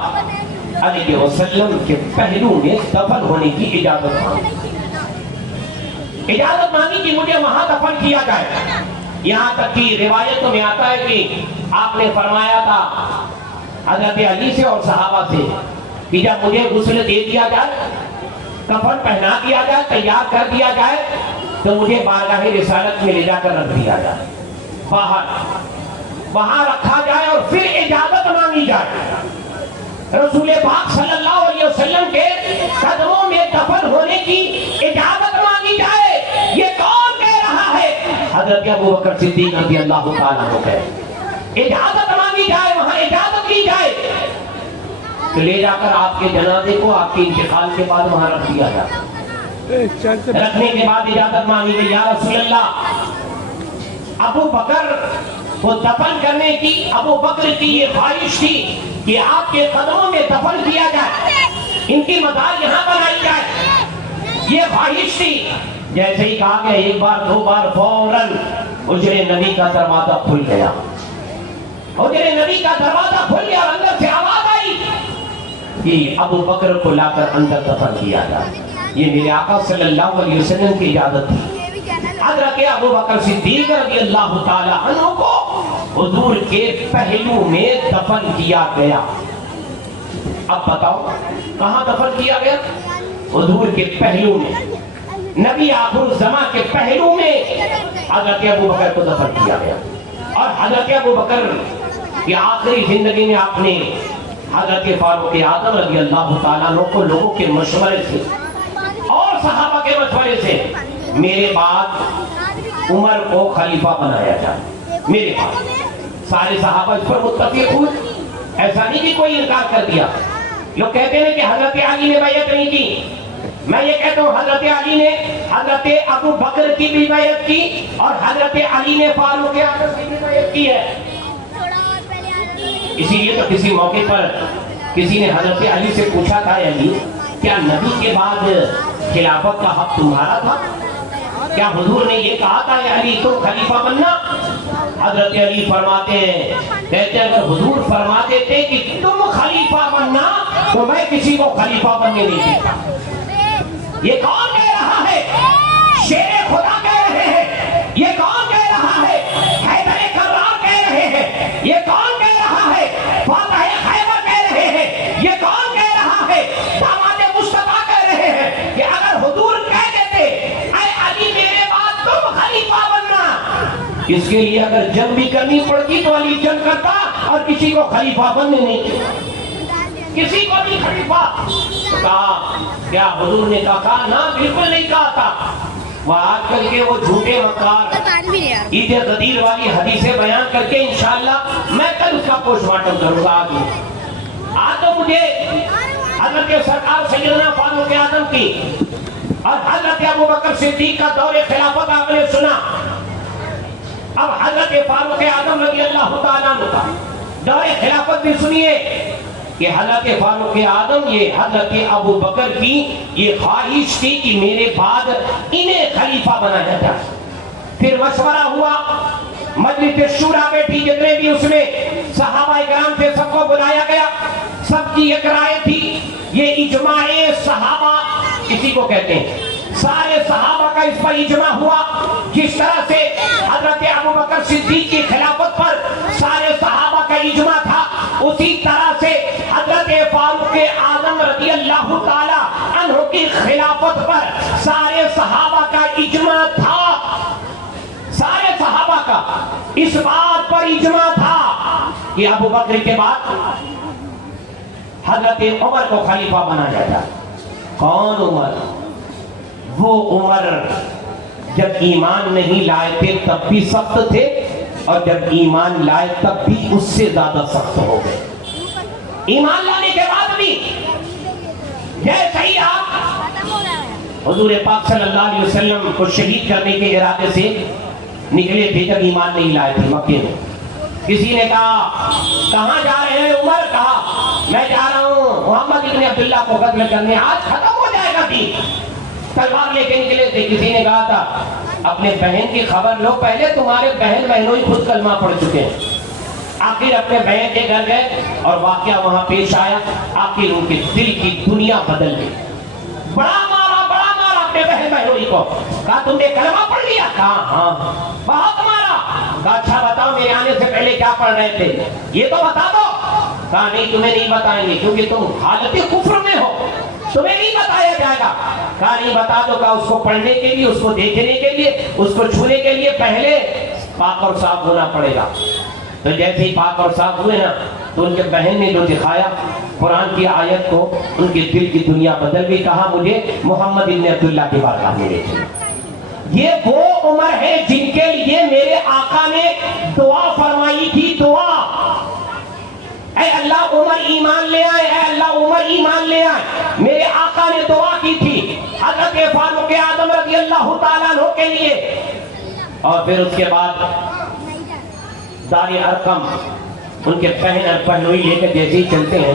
علیہ وسلم کے پہلو میں دفن ہونے کی اجازت مانگی۔ اجازت مانگی کہ مجھے وہاں دفن کیا جائے۔ یہاں تک کہ روایتوں میں آتا ہے کہ آپ نے فرمایا تھا حضرت علی سے اور صحابہ سے کہ جب مجھے غسل دے دیا جائے، کفن پہنا دیا جائے، تیار کر دیا جائے، تو مجھے بارگاہ رسالت میں لے جا کر رکھ دیا جائے، باہر وہاں رکھا جائے، اور پھر اجازت مانگی جائے، رسول پاک صلی اللہ علیہ وسلم کے قدموں میں دفن ہونے کی اجازت مانگی جائے۔ یہ کون کہہ رہا ہے؟ حضرت ابو بکر صدیق رضی اللہ تعالیٰ عنہ کہے اجازت مانگی جائے، وہاں اجازت دی جائے کہ لے جا کر آپ کے جنازے کو آپ کے انتقال کے بعد وہاں رکھ دیا جائے۔ رکھنے کے بعد اجازت مانگی گئی، یا رسول اللہ، ابو بکر کو دفن کرنے کی ابو بکر کی یہ خواہش تھی کہ آپ کے قدموں میں دفن کیا جائے، ان کی مزار یہاں بنائی جائے، یہ خواہش تھی۔ جیسے ہی کہا کہ 1 بار 2 بار فوراً حجرے نبی کا دروازہ کھل گیا، حجرے نبی کا دروازہ کھل گیا، اور اندر سے آواز آئی، کہ ابو بکر کو لا کر اندر دفن کیا جائے. یہ میرے آقا صلی اللہ علیہ وسلم کی اجازت تھی. حضرت ابو بکر صدیق رضی اللہ تعالی عنہ کو حضور کے پہلو میں دفن کیا گیا. اب بتاؤ کہاں دفن کیا گیا؟ حضور کے پہلو میں. نبی آخر الزمان کے پہلو میں حضرت ابو بکر کو دفن کیا گیا. اور حضرت ابو بکر کی آخری زندگی میں آپ نے حضرت فاروق اعظم رضی اللہ تعالیٰ عنہ کو لوگوں کے مشورے سے اور صحابہ کے مشورے سے میرے بعد عمر کو خلیفہ بنایا جائے. میرے بعد سارے صحابہ اس پر متفق ہوئے. ایسا نہیں کہ کوئی انکار کر دیا. لوگ کہتے ہیں کہ حضرت علی نے بیعت نہیں کی. میں یہ کہتا ہوں حضرت علی نے حضرت ابو بکر کی بھی بیعت کی اور حضرت علی نے فاروق اعظم کی بھی بیعت کی ہے. اسی لیے تو کسی موقع پر کسی نے حضرت علی سے پوچھا تھا علی کیا نبی کے بعد خلافت کا حق تمہارا تھا؟ کیا حضور نے یہ کہا تھا علی تم خلیفہ بننا؟ حضرت علی فرماتے ہیں کہتے ہیں اگر حضور فرماتے تھے کہ تم خلیفہ بننا تو میں کسی کو خلیفہ بننے نہیں دیتا. یہ کون کہہ رہا ہے؟ شیر خدا کہہ رہے ہیں. یہ کون کہہ رہا ہے؟ حیدر کرار کہہ رہے ہیں. یہ کون کہہ رہا ہے؟ فاتح خیبر کہہ رہے ہیں. یہ کون کہہ رہا ہے؟ داماد مصطفیٰ کہہ رہے ہیں کہ اگر حضور کہہ دیتے اے علی میرے بعد تم خلیفہ بننا, اس کے لیے اگر جنگ بھی کرنی پڑتی تو علی جنگ کرتا اور کسی کو خلیفہ بننے نہیں دیتا. کسی کو نہیں خلیفہ کہا. کیا حضور نے کہا؟ نا بالکل نہیں کہا تھا. وہ آج کل کے وہ جھوٹے مکار عید غدیر والی حدیثیں بیان کر کے انشاءاللہ میں کل اس کا پوسٹ مارٹم کروں گا. آج تو مجھے حضرت سرکار سیدنا فاروق اعظم کی اور حضرت ابو بکر صدیق کا دور خلافت آپ نے سنا. اب حضرت فاروق اعظم رضی اللہ تعالیٰ عنہ کا دور خلافت بھی سنیے کہ حضرت فاروق اعظم یہ حضرت ابو بکر کی یہ خواہش تھی کہ میرے بعد انہیں خلیفہ بنایا جائے. پھر مشورہ ہوا, مجلس شورا بیٹھی, جتنے بھی اس میں صحابہ کرام تھے سب کو بلایا گیا. سب کی ایک رائے تھی. یہ اجماع صحابہ کسی کو کہتے ہیں. سارے صحابہ کا اس پر اجماع ہوا. جس طرح سے حضرت ابو بکر صدیق کی خلافت پر سارے صحابہ کا اجماع تھا, اسی طرح سے حضرت فاروق اعظم رضی اللہ تعالی عنہ کی خلافت پر سارے صحابہ کا اجماع تھا. سارے صحابہ کا اس بات پر اجماع تھا کہ ابو بکر کے بعد حضرت عمر کو خلیفہ بنایا جائے. کون عمر؟ وہ عمر جب ایمان نہیں لائے تھے تب بھی سخت تھے اور جب ایمان لائے تب بھی اس سے زیادہ سخت ہو گئے. ایمان لانے کے بعد بھی جیسے ہی آپ حضور پاک صلی اللہ علیہ وسلم کو شہید کرنے کے ارادے سے نکلے تھے جب ایمان نہیں لائے تھے مکے میں. کسی نے کہا کہاں جا رہے ہیں؟ عمر کہا میں جا رہا ہوں محمد ابن عبداللہ کو قتل کرنے, آج ختم ہو جائے گا دین. تلوار لے کے نکلے تھے. کسی نے کہا تھا اپنے بہن کی خبر لو, پہلے تمہارے بہن بہنوں ہی خود کلمہ پڑھ چکے ہیں. آخر اپنے بہن کے گھر گئے اور واقعہ وہاں پیش آیا. آخر ان کے دل کی دنیا بدل گئی. بڑا مارا اپنے بہن بہنوں کو. کہا تم نے کلمہ پڑھ لیا؟ کہا ہاں. بہت مارا. کہا اچھا بتاؤ میرے آنے سے پہلے کیا پڑھ رہے تھے, یہ تو بتا دو. کہا نہیں تمہیں نہیں بتائیں گے کیونکہ تم حالت کفر میں ہو, تمہیں نہیں بتایا جائے گا. کہا نہیں بتا دو. کہا اس کو پڑھنے کے لیے, اس کو دیکھنے کے لیے, اس کو چھونے کے لیے پہلے پاک اور صاف ہونا پڑے گا. تو جیسے ہی پاک اور صاف ہوئے نا تو ان کے بہن نے جو دکھایا قرآن کی آیت کو, ان کے دل کی دنیا بدل بھی. کہا مجھے محمد ابن عبداللہ کی بارگاہ میں لے چلو. یہ وہ عمر ہے جن کے لیے میرے آقا نے دعا فرمائی تھی. دعا, اے اللہ عمر ایمان لے آئے, اے اللہ عمر ایمان لے آئے. میرے آقا نے دعا کی تھی حضرت فاروق اعظم رضی اللہ تعالیٰ عنہ کے لیے. اور پھر اس کے بعد دار ارقم ان کے بہن پہنوئی لے کے جیسے ہی چلتے ہیں,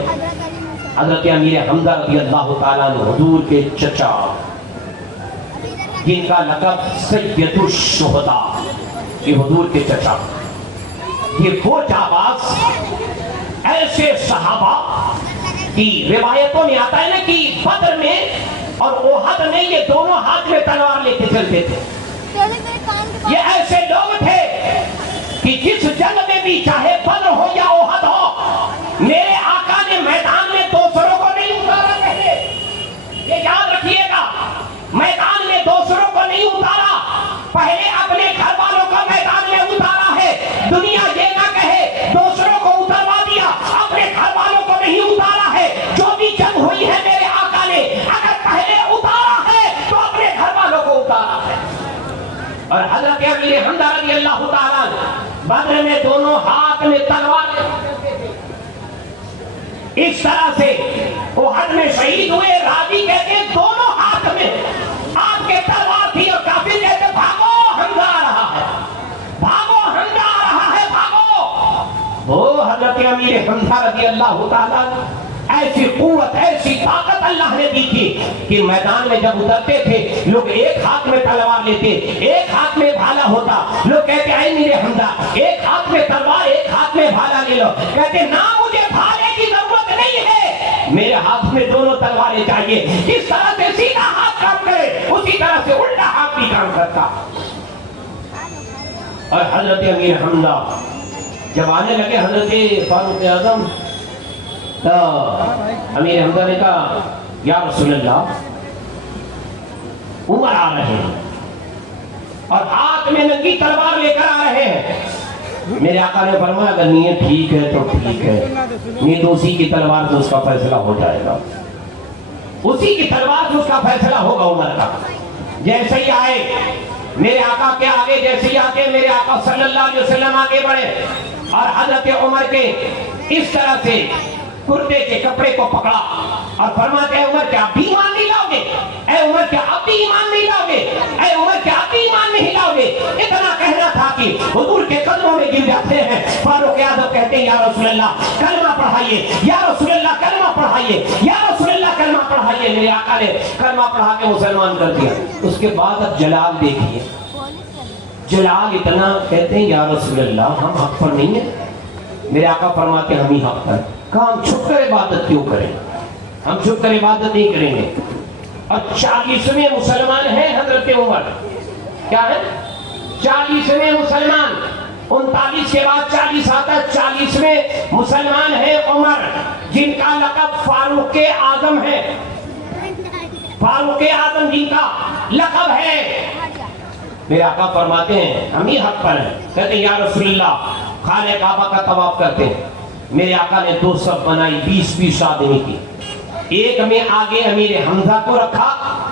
حضرت امیر حمزہ رضی اللہ تعالیٰ عنہ حضور کے چچا جن کا لقب سید الشہداء, یہ حضور کے چچا, یہ وہ جاباز ایسے صحابہ کہ روایتوں میں آتا ہے نا کہ بدر میں اور احد میں یہ دونوں ہاتھ میں تلوار لے کے چلتے تھے. یہ ایسے لوگ تھے کہ جس جنگ میں بھی چاہے بدر ہو یا احد ہو میرے آقا نے میدان میں دوسروں کو نہیں اتارا. پہلے یہ یاد رکھیے گا, میدان میں دوسروں کو نہیں اتارا, پہلے اپنے گھر والوں کو میدان میں اتارا ہے. دنیا یہ نہ کہے دوسروں کو اتروا دیا, اپنے گھر والوں کو نہیں اتارا ہے. جو بھی جنگ ہوئی ہے میرے آقا نے اگر پہلے اتارا ہے تو اپنے گھر والوں کو اتارا ہے. اور حضرت امیر حمزہ رضی اللہ تعالیٰ بدر میں دونوں ہاتھ میں تلوار کرتے تھے. اس طرح سے احد میں شہید ہوئے. راضی کہتے ہیں دونوں ہاتھ میں آپ کے تلوار تھی اور کافر کہتے بھاگو حمزہ آ رہا ہے, بھاگو حمزہ آ رہا ہے, بھاگو. وہ حضرت امیر حمزہ رضی اللہ تعالیٰ ایسی قوت ایسی طاقت اللہ نے دی تھی کہ میدان میں جب اترتے تھے لوگ ایک ہاتھ میں تلوار لیتے, ایک ہاتھ میں بھالا ہوتا. لوگ کہتے اے میرے حمزہ ایک ہاتھ میں تلوار ایک ہاتھ میں بھالا لے لو. کہتے نہ مجھے بھالے کی ضرورت نہیں ہے, میرے ہاتھ میں دونوں تلواریں چاہیے. جس طرح سے سیدھا ہاتھ کام کرے اسی طرح سے الٹا ہاتھ بھی کام کرتا. اور حضرت امیر حمزہ جب آنے لگے حضرت فاروق اعظم تو امیر حمزہ نے کہا یا رسول اللہ عمر آ رہے ہیں اور ہاتھ میں ننگی تلوار لے کر آ رہے ہیں. میرے آقا نے فرمایا اگر نیت ٹھیک ہے تو ٹھیک ہے, نیت اسی کی تلوار سے اس کا فیصلہ ہو جائے گا, اسی کی تلوار سے اس کا فیصلہ ہوگا عمر کا. جیسے ہی آئے میرے آقا کے آگے, جیسے ہی آتے میرے آقا صلی اللہ علیہ وسلم آگے بڑھے اور حضرت عمر کے اس طرح سے کرتے کے کپڑے کو پکڑا اور فرماتے ہیں عمر کیا اب بھی ایمان نہیں لاؤ گے, اے عمر کیا اب بھی ایمان نہیں لاؤ گے, اے عمر کیا اب بھی ایمان نہیں لاؤ گے. اتنا کہنا تھا کہ حضور کے قدموں میں گر جاتے ہیں. فاروق اعظم کہتے ہیں یا رسول اللہ کلمہ پڑھائیے, یا رسول اللہ کلمہ پڑھائیے, یا رسول اللہ کلمہ پڑھائیے. میرے آقا نے کلمہ پڑھا کے مسلمان کر دیا. اس کے بعد اب جلال دیکھیے, جلال اتنا کہتے ہیں یا رسول اللہ ہم حق پر نہیں ہیں. میرے آقا فرماتے ہیں ہم ہی حق پر. کہا ہم چھپ کر عبادت کیوں کریں, ہم چھپ کر عبادت نہیں کریں گے. اور 40ویں مسلمان ہیں حضرت عمر. کیا ہے 40ویں مسلمان, 39 کے بعد 40 آتا, 40ویں مسلمان ہیں عمر جن کا لقب فاروق اعظم ہے. فاروق اعظم جن کا لقب ہے. میرے آقا فرماتے ہیں ہم ہی حق پر ہیں. کہتے ہیں یا رسول اللہ خانہ کعبہ کا طواف کرتے ہیں. میرے آقا نے 2 صف بنائی, 20 آدمی کی. ایک میں آگے امیر حمزہ کو رکھا,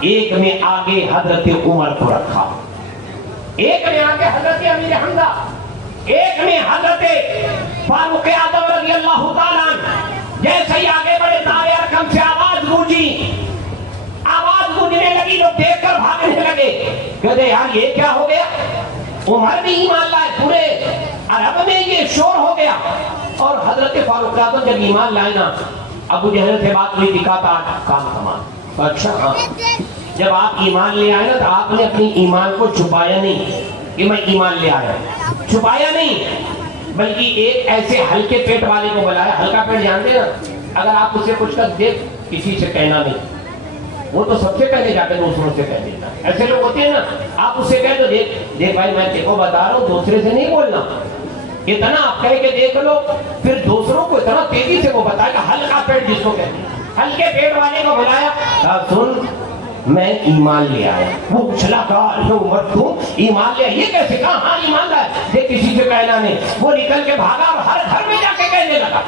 ایک میں آگے حضرت عمر کو رکھا. ایک میں آگے حضرت امیر حمزہ, ایک میں حضرت فاروق اعظم رضی اللہ تعالیٰ عنہ. جیسے ہی آگے بڑے دائرے ارکم سے آواز گونجی, آواز گونجنے لگی, لوگ دیکھ کر بھاگنے لگے. کہتے یار یہ کیا ہو گیا, عمر بھی ایمان لائے, پورے عرب میں یہ شور ہو گیا. اور حضرت فاروق اعظم جب ایمان لائے نا, ابو جہل سے بات ہوئی, دکھاتا کام کمان. اچھا ہاں, جب آپ ایمان لے آئے نا تو آپ نے اپنی ایمان کو چھپایا نہیں کہ میں ایمان لے آیا, چھپایا نہیں, بلکہ ایک ایسے ہلکے پیٹ والے کو بلایا. ہلکا پیٹ جانتے نا, اگر آپ اسے کچھ کر دیکھ کسی سے کہنا نہیں, وہ تو سب سے پہلے جا کے دوسروں سے کہہ دیتا. ایسے لوگ ہوتے ہیں نا, آپ اس سے کہہ دو دیکھ بھائی میں تیرے کو بتا رہا ہوں, دوسرے سے نہیں بولنا. اتنا آپ کہہ کے دیکھ لو, پھر دوسروں کو اتنا تیزی سے وہ بتائے گا. ہلکا پیٹ جس کو کہتے ہیں, ہلکے پیٹ والے کو بلایا, کہا سن میں ایمان لے آیا. وہ اچھلا کہا عمر تم ایمان لے آیا, یہ کیسے, کہا ہاں ایمان لائے, دیکھ کسی سے کہنا نہیں. وہ نکل کے بھاگا اور ہر گھر میں جا کے کہنے لگا,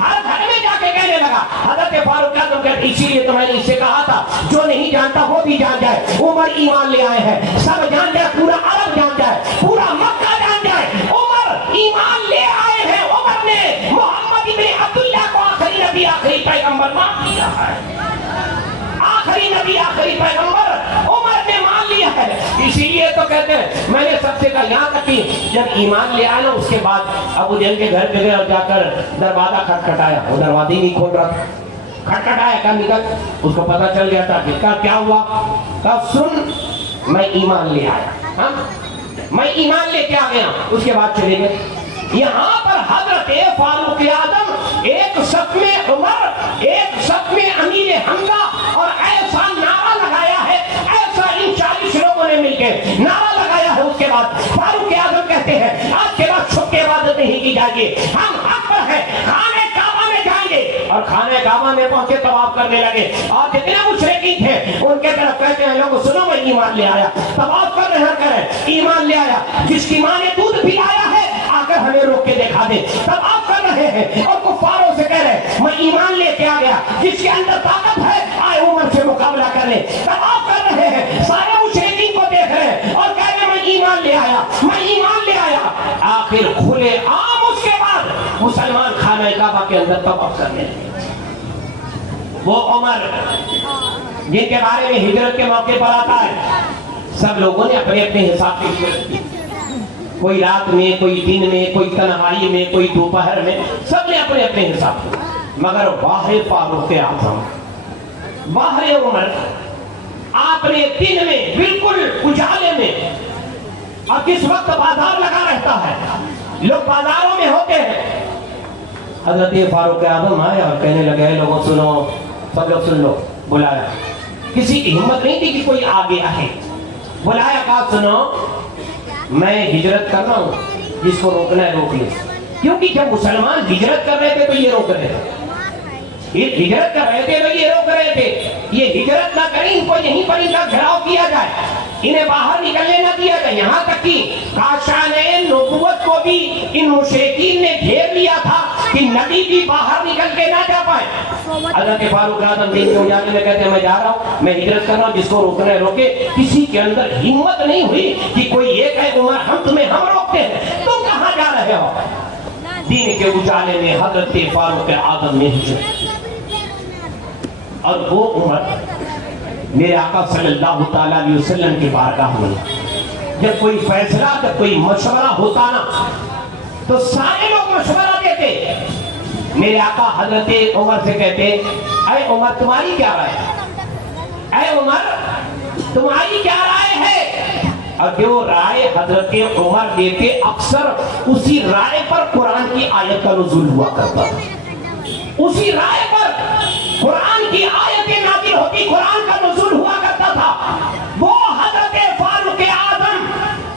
ہر گھر میں جا کے کہنے لگا. حضرت فاروق اعظم کہتے اسی لیے تو میں نے اس سے کہا تھا جو نہیں جانتا وہ بھی جان جائے, عمر ایمان لے آئے ہیں, سب جان جائے, پورا عرب جان جائے, پورا مکہ جان جائے, عمر ایمان لے آئے ہیں. عمر نے محمد ابن عبداللہ کو آخری نبی آخری پیغمبر مان لیا ہے, آخری نبی آخری پیغمبر عمر نے مان لیا ہے. اسی لیے تو کہتے ہیں میں نے سب سے کہا یہاں تک کہ جب ایمان لے آیا نا اس کے بعد ابو جہل کے گھر پہ گئے اور جا کر دروازہ کھٹکھٹایا, وہ دروازہ ہی نہیں کھول رہا تھا. کھٹکھٹایا, کہا نکل. اس کو پتا چل گیا تھا. کہا کیا ہوا, کہا سن میں ایمان لے آیا, ہاں میں ایمان لے کے آ گیا. اس کے بعد چلے گئے. یہاں پر حضرت فاروق اعظم ایک صف میں عمر, ایک مل کے نعرہ لگایا ہے، اس کے بعد فاروق اعظم کہتے ہیں آج کے بعد چھپ کے عبادت نہیں کی جائے گی، ہم حق پر ہیں، خانہ کعبہ میں جائیں گے۔ اور خانہ کعبہ میں پہنچے طواف کرنے لگے، اور جتنے مشرکین تھے ان کے طرف کہتے ہیں لوگوں سنو میں ایمان لے آیا، طواف کر رہے کریں ایمان لے آیا، جس کی ماں نے دودھ پلایا ہے آ کر ہمیں روک کے دکھا دے۔ طواف کر رہے ہیں اور کفاروں سے کہہ رہے میں ایمان لے کے آ گیا، جس کے اندر طاقت ہے آئے عمر سے مقابلہ کر لے۔ طواف کر رہے ہیں، سارے مشرکین کو دیکھ رہے ہیں اور کہہ رہے میں ایمان لے آیا، میں ایمان لے آیا۔ آخر کھلے عام اس کے بعد مسلمان خانہ کعبہ کے اندر طواف کرنے لگے۔ وہ عمر جن کے بارے میں ہجرت کے موقع پر آتا ہے، سب لوگوں نے اپنے اپنے حساب سے ہجرت کی، کوئی رات میں، کوئی دن میں، کوئی تنہائی میں، کوئی دوپہر میں، سب نے اپنے اپنے حساب سے۔ مگر واحد فاروق اعظم، واحد عمر، آپ نے دن میں بالکل اجالے میں، اور کس وقت بازار لگا رہتا ہے، لوگ بازاروں میں ہوتے ہیں، حضرت فاروق اعظم آئے اور کہنے لگے لوگوں سنو، سب لوگ سن لو، بلایا، کسی کی ہمت نہیں تھی کہ کوئی آگے آئے، بلایا کہا سنو میں ہجرت کر رہا ہوں، جس کو روکنا ہے روک لے، کیونکہ جب مسلمان ہجرت کر رہے تھے تو یہ روک رہے تھے، یہ ہجرت کر رہے تھے تو یہ روک رہے تھے، یہ ہجرت نہ کریں، ان کو یہیں پر ان کا گھراؤ کیا جائے، انہیں باہر نکلنے نہ دیا جائے، یہاں تک کہ کاشان نبوت کو بھی ان مشرکین نے گھیر لیا تھا کہ نبی بھی باہر نکل کے نہ جا پائے۔ حضرت فاروق اعظم دین کے اجالے میں کہتے ہیں میں جا رہا ہوں، میں ہجرت کر رہا ہوں، جس کو روکنا ہے روکے۔ کسی کے اندر ہمت نہیں ہوئی کہ کوئی یہ کہے عمر ہم تمہیں ہم روکتے ہیں، تم کہاں جا رہے ہو؟ دین کے اجالے میں حضرت فاروق اعظم نے ہجرت کی، اور وہ عمر میرے آقا صلی اللہ تعالیٰ علیہ وسلم کی بارگاہ میں جب کوئی فیصلہ، جب کوئی مشورہ ہوتا نا تو سارے لوگ مشورہ دیتے، میرے آقا حضرت عمر سے کہتے اے عمر تمہاری کیا رائے ہے، اے عمر تمہاری کیا رائے ہے؟ اور جو رائے حضرت عمر دیتے اکثر اسی رائے پر قرآن کی آیت کا نزول ہوا کرتا تھا، اسی رائے پر قرآن کی آیتیں نازل ہوتی، قرآن کا نزول ہوا کرتا تھا۔ وہ حضرت فاروق اعظم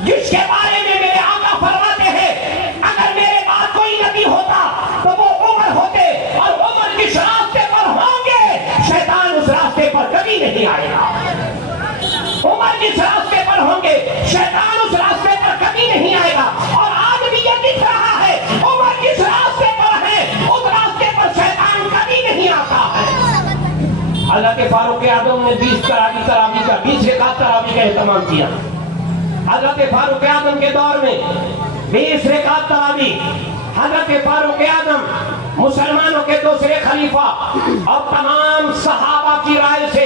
جس کے بارے میں میرے آقا فرماتے ہیں اگر میرے بعد کوئی نبی ہوتا تو وہ عمر ہوتے، اور عمر جس راستے پر ہوں گے شیطان اس راستے پر کبھی نہیں آئے گا، عمر جس راستے پر ہوں گے شیطان اس راستے پر کبھی نہیں آئے گا۔ اور آج بھی یہ دکھ رہا ہے عمر جس راستے پر ہے اس راستے پر شیطان کبھی نہیں آتا ہے۔ حضرت فاروق اعظم نے 20 تراویح کا 20 رکعت تراویح کا اہتمام کیا۔ حضرت فاروق اعظم کے دور میں 20 رکعت تراویح، حضرت فاروق اعظم مسلمانوں کے دوسرے خلیفہ اور تمام صحابہ کی رائے سے،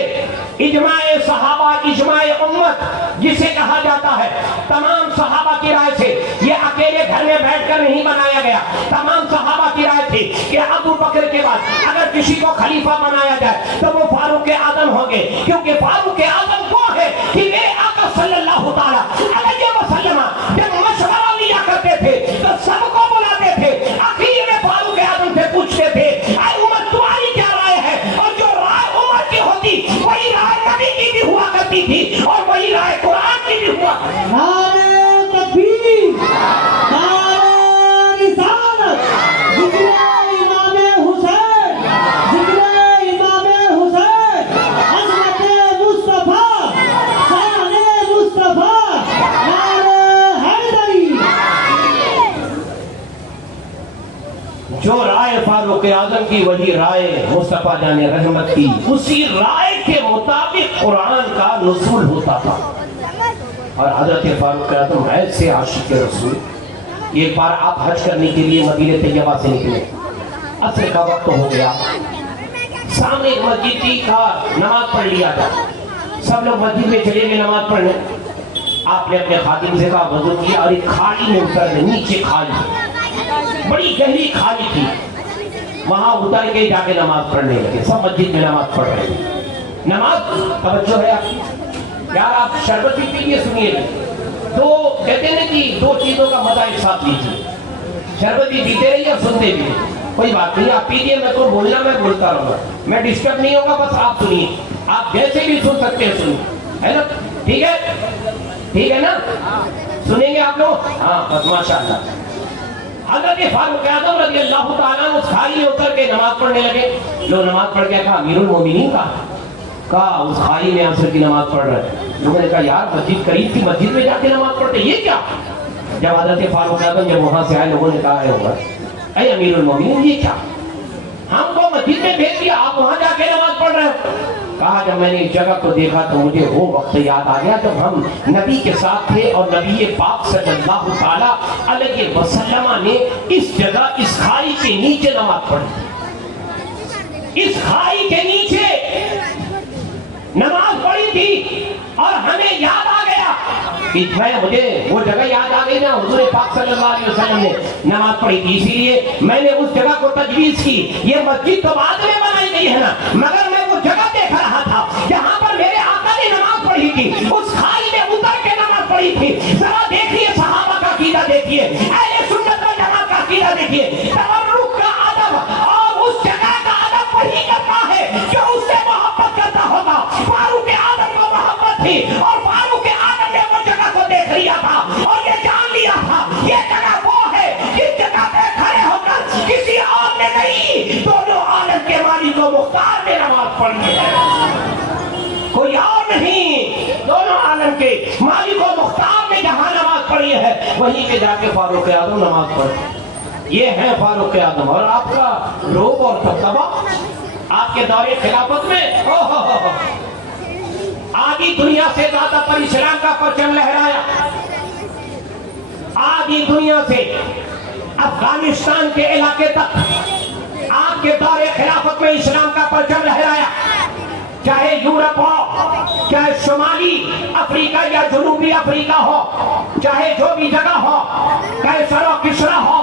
اجماع صحابہ، اجماع امت جسے کہا جاتا ہے، تمام صحابہ کی رائے سے، یہ اکیلے گھر میں بیٹھ کر نہیں بنایا گیا، تمام صحابہ کی رائے تھی کہ ابو بکر کے بعد اگر کسی کو خلیفہ بنایا جائے تو وہ فاروق اعظم ہوں گے، کیونکہ فاروق اعظم وہ ہے کہ میرے آقا صلی اللہ تعالیٰ علیہ وسلم جب مشورہ لیا کرتے تھے تو سب کو بلاتے تھے، اخیر میں فاروق اعظم سے پوچھتے تھے اے عمر تمہاری کیا رائے ہے؟ اور جو رائے عمر کی ہوتی وہی رائے نبی کی بھی ہوا کرتی تھی، اور وہی رائے قرآن کی بھی ہوا کرتی تھی۔ نعرہ تکبیر، نعرہ رسالت، ذکر امام حسین، ذکر امام حسین، عظمت مصطفیٰ، شان مصطفیٰ، نعرہ حیدری۔ جو رائے فاروق اعظم کی وہی رائے مصطفیٰ جان رحمت کی، اسی رائے کے مطابق قرآن کا نزول ہوتا تھا۔ اور حضرت فاروق اعظم ایسے عاشق رسول، ایک بار آپ حج کرنے کے لیے مدینہ طیبہ سے نکلے، عصر کا وقت ہو گیا، سامنے ایک مسجد تھی، کہا نماز پڑھ لیا جائے، سب لوگ مسجد میں چلے گئے نماز پڑھنے۔ آپ نے اپنے خادم سے کہا وضو کیا اور ایک کھاڑی میں اتر، نیچے کھاڑی، بڑی گہری کھاڑی تھی، وہاں اتر کے جا کے نماز پڑھنے لگے، سب مسجد میں نماز پڑھ رہے ہیں۔ نماز توجہ ہے آپ یار، آپ شربت بھی پیلیے، سنیے، دو کہتے ہیں کہ دو چیزوں کا مزہ ایک ساتھ لیجیے، شربت بھی پیتے رہیے اور سنتے بھی، کوئی بات نہیں، آپ پیجیے، میں تو بولنا میں بولتا رہوں گا، میں ڈسٹرب نہیں ہوگا، بس آپ سنیے، آپ جیسے بھی سن سکتے ہیں سنیے، ہے نا، ٹھیک ہے۔ ٹھیک ہے نا؟ سنیں گے آپ لوگ؟ ہاں بس ماشاءاللہ. حضرت فاروق اعظم رضی اللہ تعالیٰ اس کھائی میں اتر کے نماز پڑھنے لگے. لوگ نماز پڑھ کے کہا امیر المومنین کہا اس کھائی میں عصر کی نماز پڑھ رہے. لوگوں نے کہا یار مسجد قریب تھی, مسجد میں جا کے نماز پڑھتے, یہ کیا؟ جب حضرت فاروق اعظم جب وہاں سے آئے, لوگوں نے کہا اے امیر المومنین یہ کیا؟ ہم کو مسجد میں بھیج دیا, آپ وہاں جا کے نماز پڑھ رہے ہو. کہا جب میں نے اس جگہ کو دیکھا تو مجھے وہ وقت یاد آ گیا جب ہم نبی کے ساتھ تھے اور نبی پاک صلی اللہ تعالیٰ علیہ وسلم نے اس جگہ اس کھائی کے نیچے نماز پڑھی, اس کھائی کے نیچے نماز پڑھی تھی, اور ہمیں یاد آ گیا کہ مجھے وہ جگہ یاد آ گئی نا, حضور پاک صلی اللہ علیہ وسلم نے نماز پڑھی تھی, اسی لیے میں نے اس جگہ کو تجویز کی. یہ مسجد تو بعد میں بنائی گئی ہے نا, مگر میں وہ جگہ دیکھ رہا تھا جہاں پر میرے آقا نے نماز پڑھی تھی, اس کھائی میں اتر کے نماز پڑھی تھی. ذرا دیکھیے صحابہ کا عقیدہ دیکھیے, اہل سنت و جماعت کا عقیدہ دیکھیے, تبرک کا ادب اور اس جگہ کا ادب وہی کرتا ہے جو اس سے محبت کرتا ہوگا. فاروق اعظم کو محبت تھی اور فاروق اعظم نے وہ جگہ کو دیکھ لیا تھا اور یہ جان لیا تھا یہ جگہ وہ ہے جس جگہ پہ کھڑے ہو کر کسی اور نے نہیں, دونوں عالم کے مالک و مختار نے نماز پڑھی ہے, کوئی اور نہیں. دونوں عالم کے مالک و مختار نے جہاں نماز پڑھی ہے وہیں پہ جا کے فاروق اعظم نماز پڑھی. یہ ہے فاروق اعظم. اور آپ کا روب اور دبدبا آپ کے دور خلافت میں آدھی دنیا سے زیادہ پر اسلام کا پرچم لہرایا, آدھی دنیا سے افغانستان کے علاقے تک آپ کے دور خلافت میں اسلام کا پرچم لہرایا. چاہے یورپ ہو, چاہے شمالی افریقہ یا جنوبی افریقہ ہو, چاہے جو بھی جگہ ہو, کیسر و کسرا ہو,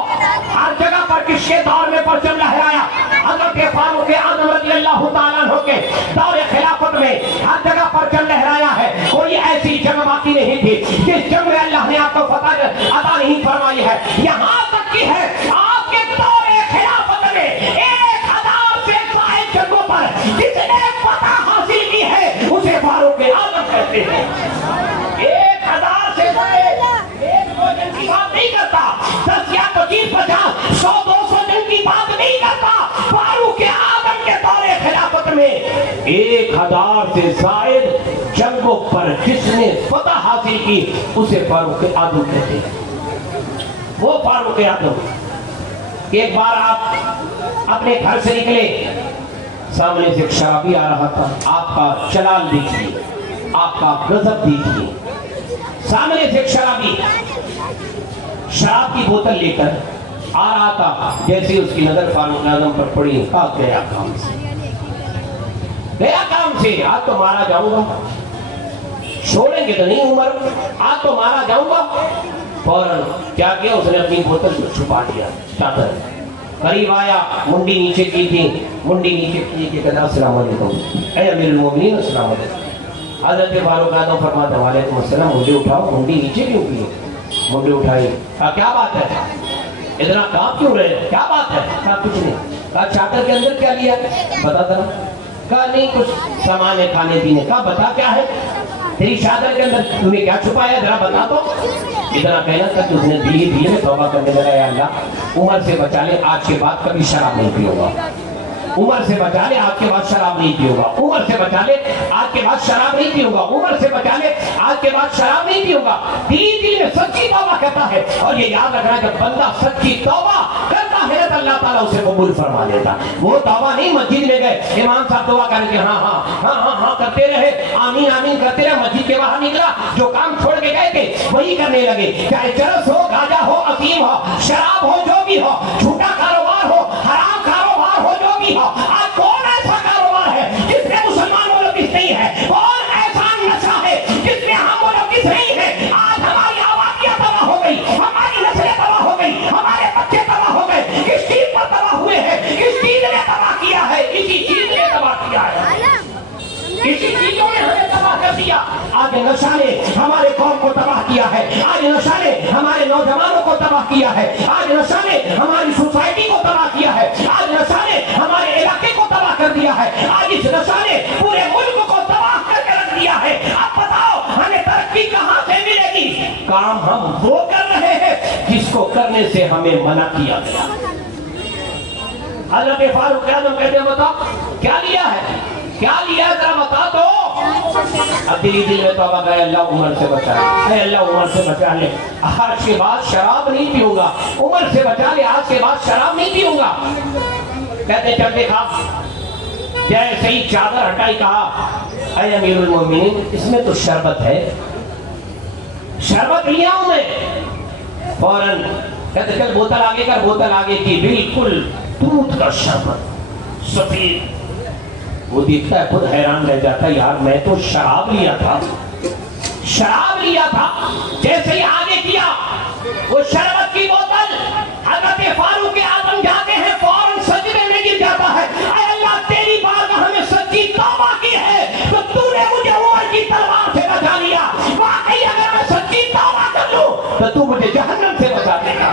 ہر جگہ پر کس کے دور میں پرچم لہرایا. حضرت فاروق اعظم رضی اللہ تعالیٰ عنہ کے دور خلافت میں ہر جگہ پرچم لہرایا ہے. کوئی ایسی جنگ باقی نہیں تھی جس جنگ میں اللہ نے آپ کو فتح عطا نہیں فرمائی ہے. یہاں تک کی ہے آپ کے دور خلافت میں 1000 سے زائد جنگوں پر جس نے فتح حاصل کی ہے اسے فاروق اعظم کہتے ہیں. 1000 سے زائد ایک دو جنگ کی بات نہیں کرتا, 10 یا 25 50 100 200 جنگ کی بات نہیں کرتا. فاروق اعظم کے دور خلافت میں 1000 سے زائد جنگوں پر جس نے فتح حاصل کی اسے فاروق اعظم کہتے ہیں. وہ فاروق اعظم. ایک بار آپ اپنے گھر سے نکلے, سامنے سے ایک شرابی آ رہا تھا, آپ کا چلال دیکھیے, آپ کا غضب دیکھیے. سامنے سے ایک شرابی شراب کی بوتل لے کر آ رہا تھا, جیسے اس کی نظر فاروق اعظم پر پڑی, کہا گیا کام سے, گیا کام سے, آج تو مارا جاؤں گا, چھوڑیں گے تو نہیں عمر, آج تو مارا جاؤں گا. فوراً کیا کیا, اس نے اپنی بوتل کو چھپا دیا چادر, قریب آیا, منڈی نیچے کی تھی, منڈی نیچے کی کہ کہا السلام علیکم, اے امیر المومنین السلام علیکم. حضرت فاروق اعظم فرماتا وعلیکم السلام, مجھے اٹھاؤ, منڈی نیچے کیوں کی؟ منڈی اٹھائی. کہا کیا بات ہے, اتنا کام کیوں رہے, کیا بات ہے؟ کہا کچھ نہیں. کہا چادر کے اندر کیا لیا, بتا ذرا. کہا نہیں کچھ سامان ہے کھانے پینے. کہا بتا کیا ہے, تیری چادر کے اندر تم نے کیا چھپایا, ذرا بتا تو. اتنا کہنا تھا کہ اس نے دھیرے دھیرے توبہ کرنے لگا, یا اللہ عمر سے بچا لے, آج کے بعد کبھی شراب نہیں پیوں گا. عمر سے بچا لے, آج کے بعد شراب نہیں پیوں گا. عمر سے بچا لے, آج کے بعد شراب نہیں پیوں گا. عمر سے بچا لے, آج کے بعد شراب نہیں پیوں گا. دل میں سچی توبہ کرتا ہے, اور یہ یاد رکھنا جب بندہ سچی توبہ کرتا ہے تو اللہ تعالیٰ اسے قبول فرما لیتا. وہ توبہ نہیں مسجد میں گئے, امام صاحب دعا کریں کہ ہاں ہاں ہاں ہاں ہاں کرتے رہے, آمین آمین کرتے رہے, مسجد کے باہر نکلا, جو کام چھوڑ کے گئے تھے وہی کرنے لگے. چاہے چرس ہو, گاجا ہو, افیم ہو, شراب ہو, جو بھی ہو, جھوٹا کاروبار ہو, حرام کاروبار ہو, جو بھی ہو. آج کون ایسا کاروبار ہے جس میں مسلمان ملوث نہیں ہے؟ کون ایسا نشہ ہے جس میں ہم ملوث نہیں ہیں؟ آج ہماری آبادیاں تباہ ہو گئی, ہماری نسلیں تباہ ہو گئی, ہمارے بچے تباہ ہو گئے. کس چیز پر تباہ ہوئے ہیں؟ کس چیز نے تباہ کیا ہے؟ اسی چیز نے تباہ کیا ہے, اسی چیزوں نے ہمیں تباہ کر دیا. آج نشہ نے ہمارے قوم کو تباہ کیا ہے, آج نشہ نے ہمارے نوجوانوں کو تباہ کیا ہے, آج نشہ نے ہماری سوسائٹی کو تباہ کیا ہے, آج نشہ نے ہمارے علاقے کو تباہ کر دیا ہے, آج اس نشہ نے پورے ملک کو تباہ کر کے رکھ دیا ہے. اب بتاؤ ہمیں ترقی کہاں سے ملے ہم وہ کر رہے ہیں جس کو کرنے سے ہمیں منع کیا گیا۔ حضرت فاروق اعظم کہتے ہیں بتا کیا لیا ہے، کیا لیا ہے ذرا بتا تو۔ اب دلی دل میں توبہ کرے اللہ عمر سے بچا لے، اے اللہ عمر سے بچا لے، آج کے بعد شراب نہیں پیوں گا، عمر سے بچا لے، آج کے بعد شراب نہیں پیوں گا۔ کہتے چل دیکھا جیسے ہی چادر ہٹائی کہا اے امیر المومنین اس میں تو شربت ہے، شربت لیا ہوں میں۔ فوراً کہتے چل بوتل آگے کر، بوتل آگے کی، بالکل دودھ کا شربت سفید۔ وہ دیکھتا ہے خود حیران رہ جاتا ہے یار میں تو شراب لیا تھا، شراب لیا تھا۔ جیسے ہی آگے کیا وہ شربت کی بوتل حضرت فاروق اعظم جاتے ہیں فوراً سجدے میں گر جاتا ہے، اے اللہ تیری بارگاہ میں سچی توبہ کی ہے تو تو نے مجھے عمر کی تلوار سے بچا لیا، واقعی اگر میں سچی توبہ کر لوں تو تو مجھے جہنم سے بچا لے گا،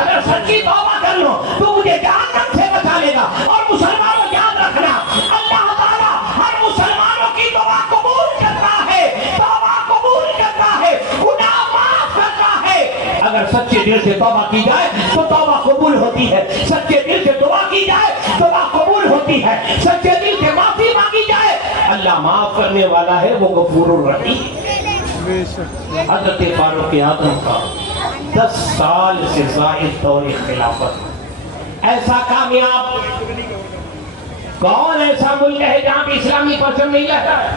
اگر سچی توبہ کر لوں تو مجھے جہنم سے بچا لے گا۔ اور مسلمانوں یاد رکھنا اللہ تعالیٰ ہر مسلمانوں کی دعا قبول کرتا ہے، توبہ قبول کرتا ہے، گناہ معاف کرتا ہے۔ اگر سچے دل سے توبہ کی جائے تو توبہ قبول ہوتی ہے، سچے دل سے دعا کی جائے دعا قبول ہوتی ہے، سچے دل سے معافی مانگی جائے اللہ معاف کرنے والا ہے، وہ غفور الرحیم۔ حضرت فاروق اعظم کا 10 سال سے زائد دور خلافت، ایسا کامیاب کون ایسا ملک ہے جہاں بھی اسلامی پرچم نہیں لہرا ہے؟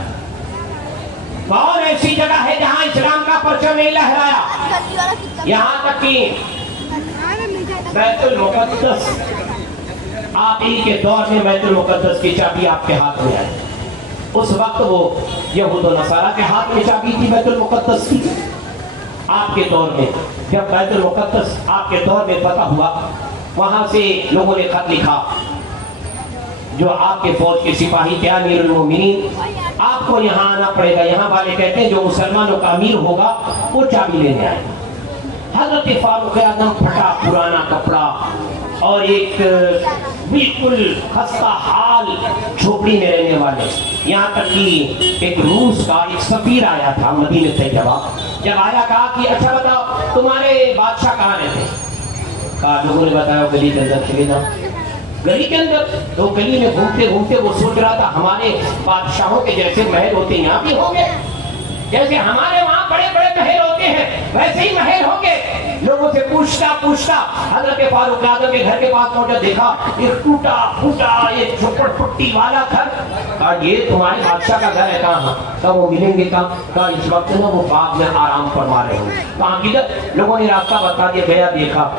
کون ایسی جگہ ہے جہاں اسلام کا پرچم نہیں لہرایا؟ یہاں تک کہ بیت المقدس آپ ہی کے دور میں بیت المقدس کی چابی آپ کے ہاتھ میں آئی، اس وقت وہ یہود و نصارہ کے ہاتھ میں چابی تھی بیت المقدس کی۔ آپ کے دور میں جب بیت المقدس آپ کے دور میں فتح ہوا وہاں سے لوگوں نے خط لکھا جو آپ کے فوج کے سپاہی تھے امیر المومنین آپ کو یہاں آنا پڑے گا، یہاں والے کہتے ہیں جو مسلمانوں کا امیر ہوگا وہ چابی لینے آئے گا۔ حضرت فاروق اعظم پھٹا پرانا کپڑا اور ایک بالکل خستہ حال جھوپڑی میں رہنے والے، یہاں تک کہ ایک روس کا ایک سفیر آیا تھا مدینہ طیبہ، جب آیا کہا کہ اچھا بتاؤ تمہارے بادشاہ کہاں رہتے؟ کہا لوگوں نے بتایا گلی کے اندر چلے جاؤ۔ گلی کے اندر تو گلی میں گھومتے گھومتے وہ سوچ رہا تھا ہمارے بادشاہوں کے جیسے محل ہوتے یہاں بھی ہوں گے، جیسے ہمارے وہاں بڑے بڑے محل ہوتے ہیں ویسے ہی محل ہوں گے۔ لوگوں سے پوچھتا حضرت فاروق اعظم کے گھر کے پاس پہنچا، دیکھا ایک ٹوٹا پھوٹا ایک جھوپڑ پٹی والا گھر۔ کہا یہ تمہارے بادشاہ کا گھر ہے؟ کہاں؟ کہا وہ ملیں گے؟ کہا اس وقت نا وہ باغ میں آرام فرما رہے ہوں۔ کہاں کدھر؟ لوگوں نے راستہ بتا دیا، گیا دیکھا،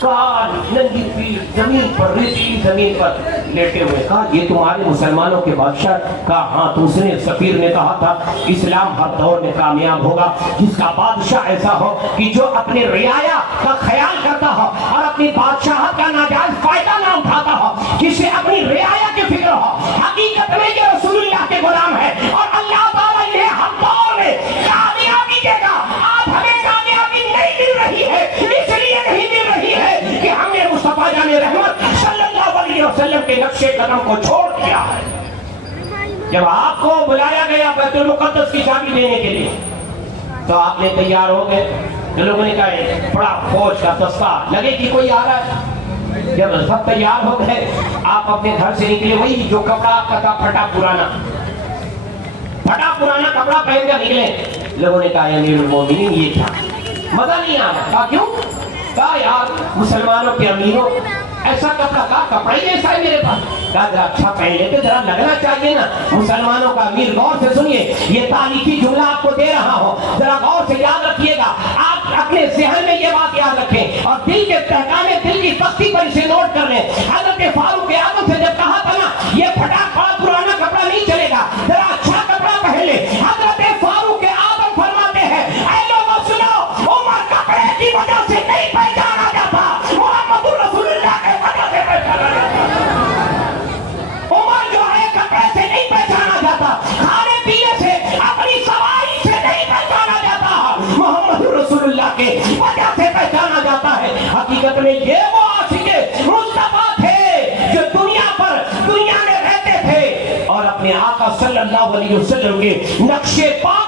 کہا ننگی پیٹھ زمین پر ریتیلی زمین پر لیٹے ہوئے۔ کہا یہ تمہارے مسلمانوں کے بادشاہ؟ کہا ہاں۔ تو اس نے سفیر نے کہا تھا اسلام ہر دور میں کامیاب ہوگا جس کا بادشاہ ایسا ہو کہ جو اپنے رعایا کا خیال کرتا ہو اور اپنی بادشاہت کا ناجائز فائدہ نہ اٹھاتا ہو، جسے اپنی رعایا کی فکر ہو۔ حقیقت میں یہ رسول اللہ کے غلام ہے اور اللہ تعالیٰ یہ ہر دور میں کامیابی دے گا۔ آج ہمیں کامیابی نہیں مل رہی ہے، اس لیے نہیں مل رہی ہے کہ ہم نے مصطفیٰ جان رحمت صلی اللہ علیہ وسلم کے نقش قدم کو چھوڑ دیا ہے۔ جب آپ کو بلایا گیا بیت المقدس کی چابی دینے کے لیے تو آپ نے تیار ہو گئے، لوگوں نے کہا بڑا فوج کا دستہ لگے کہ کوئی آ رہا ہے۔ جب سب تیار ہو گئے آپ اپنے گھر سے نکلے، وہی جو کپڑا آپ کا تھا پھٹا پرانا کپڑا پہن کر نکلے۔ لوگوں نے کہا امیر المومنین یہ کیا؟ مزہ نہیں آ رہا۔ کہا کیوں؟ کہا یار مسلمانوں کے امیروں ایسا کپڑا، کہا کپڑا ہی ایسا ہے میرے پاس۔ کہا ذرا اچھا پہن لیتے، ذرا لگنا چاہیے نا مسلمانوں کا امیر۔ غور سے سنیے، یہ تاریخی جملہ آپ کو دے رہا ہوں، ذرا غور سے یاد رکھیے گا۔ آپ اپنے ذہن میں یہ بات یاد رکھیں اور دل کے تہخانے دل کی تختی پر اسے نوٹ کر لیں۔ حضرت فاروق اعظم سے جب کہا تھا نا یہ پھٹا پرانا کپڑا نہیں چلے گا، ذرا اچھا کپڑا پہن لے، حضرت فاروق اعظم فرماتے ہیں اے لوگوں سنو، عمر کپڑے کی وجہ سے نہیں پہچانا جاتا، محمد رسول اللہ کے وجہ سے پہچانا جاتا۔ عمر جو ہے کپڑے سے نہیں پہچانا جاتا، کھانے پینے سے اپنی سواری سے نہیں پہچانا جاتا، محمد رسول اللہ کے وجہ سے پہچانا جاتا ہے۔ حقیقت میں یہ وہ عاشق مصطفیٰ تھے جو دنیا میں رہتے تھے اور اپنے آقا صلی اللہ علیہ وسلم کے نقش پا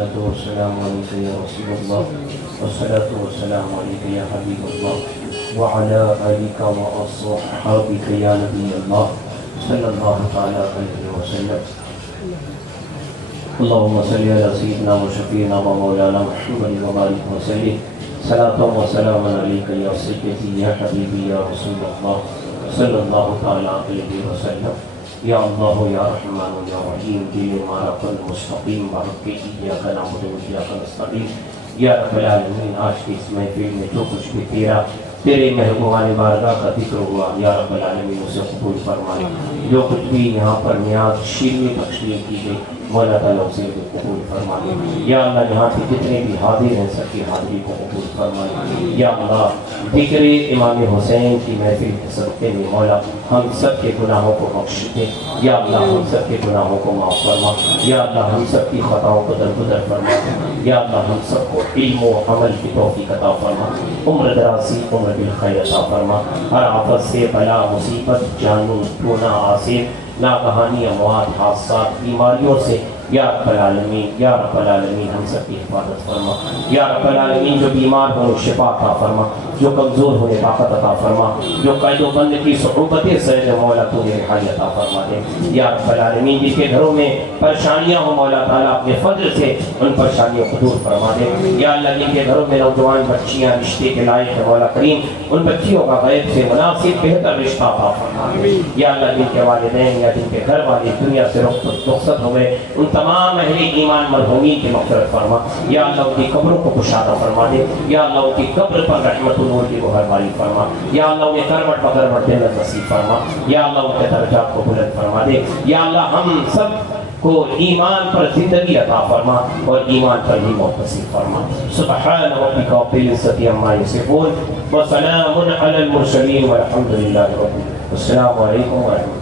والصلاة والسلام عليك يا رسول الله والصلاة والسلام عليك يا حبيب الله وعلى آلك وأصحابك يا نبي الله صلى الله تعالى عليه وسلم. اللهم صل على سيدنا وشفينا ومولانا محمد وبارك وسلم صلاة وسلام عليك يا سيدي يا حبيبي يا رسول الله صلى الله تعالى عليه وسلم. یا اللہ یا رحمان یا رحیم دل مارق المستقیم بحق ایاک نعبد و ایاک نستعین. یا رب العالمین آج کی اس محفل میں جو کچھ بھی تیرے محبوبان بارگاہ کا ذکر ہوا یا رب العالمین اسے قبول فرمائے. جو کچھ بھی یہاں پر نیاز شیریں تقسیم کی گئی مولا تعالیٰ اسے قبول فرمائے. یا اللہ یہاں کے جتنے بھی حاضر ہیں سب کی حاضری کو قبول فرمائے. یا اللہ ذکر امام حسین کی محفل کے صدقے میں مولا ہم سب کے گناہوں کو بخش دے. یا اللہ ہم سب کے گناہوں کو معاف فرما. یا اللہ ہم سب کی خطاؤں کو درگزر فرما. یا اللہ ہم سب کو علم و عمل کی توفیق عطا فرما. عمر درازی عمر بالخیر عطا فرما. ہر آفت سے بلا مصیبت جانوں ٹونا آسیب ناگہانی اموات حادثات بیماریوں سے یا رب العالمین یا رب العالمین ہم سب کی حفاظت فرما. یا رب العالمین جو بیمار ہوں شفا عطا فرما. جو کمزور ہونے طاقت عطا فرما. جو قید و بند کی صعوبتیں سے مولا تو رہائی عطا فرما دے. یا رب العالمین جس کے گھروں میں پریشانیاں ہوں مولا تعالیٰ اپنے فضل سے ان پریشانیوں کو دور فرما دے. یا اللہ جن کے گھروں میں نوجوان بچیاں رشتے کے لائق ہے مولا کریم ان بچیوں کا غیب سے مناسب بہتر رشتہ عطا فرما دے. یا اللہ جن کے والدین یا جن کے گھر والے دنیا سے رخصت ہوئے ان تمام اہل ایمان مرحومین کی مغفرت فرما. یا اللہ ان کی قبروں کو کشادہ فرما دے. یا اللہ ان کی قبر پر رحمت و نور کی مہربانی فرما. یا اللہ انہیں کروٹ پکروٹ جنت نصیب فرما. یا اللہ ان کے درجات کو بلند فرما دے. یا اللہ ہم سب کو ایمان پر زندگی عطا فرما اور ایمان پر ہی موت نصیب فرما. سبحان ربک رب العزة عما یصفون وسلام علی المرسلین والحمد للہ رب العالمین. السلام علیکم ورحمۃ اللہ.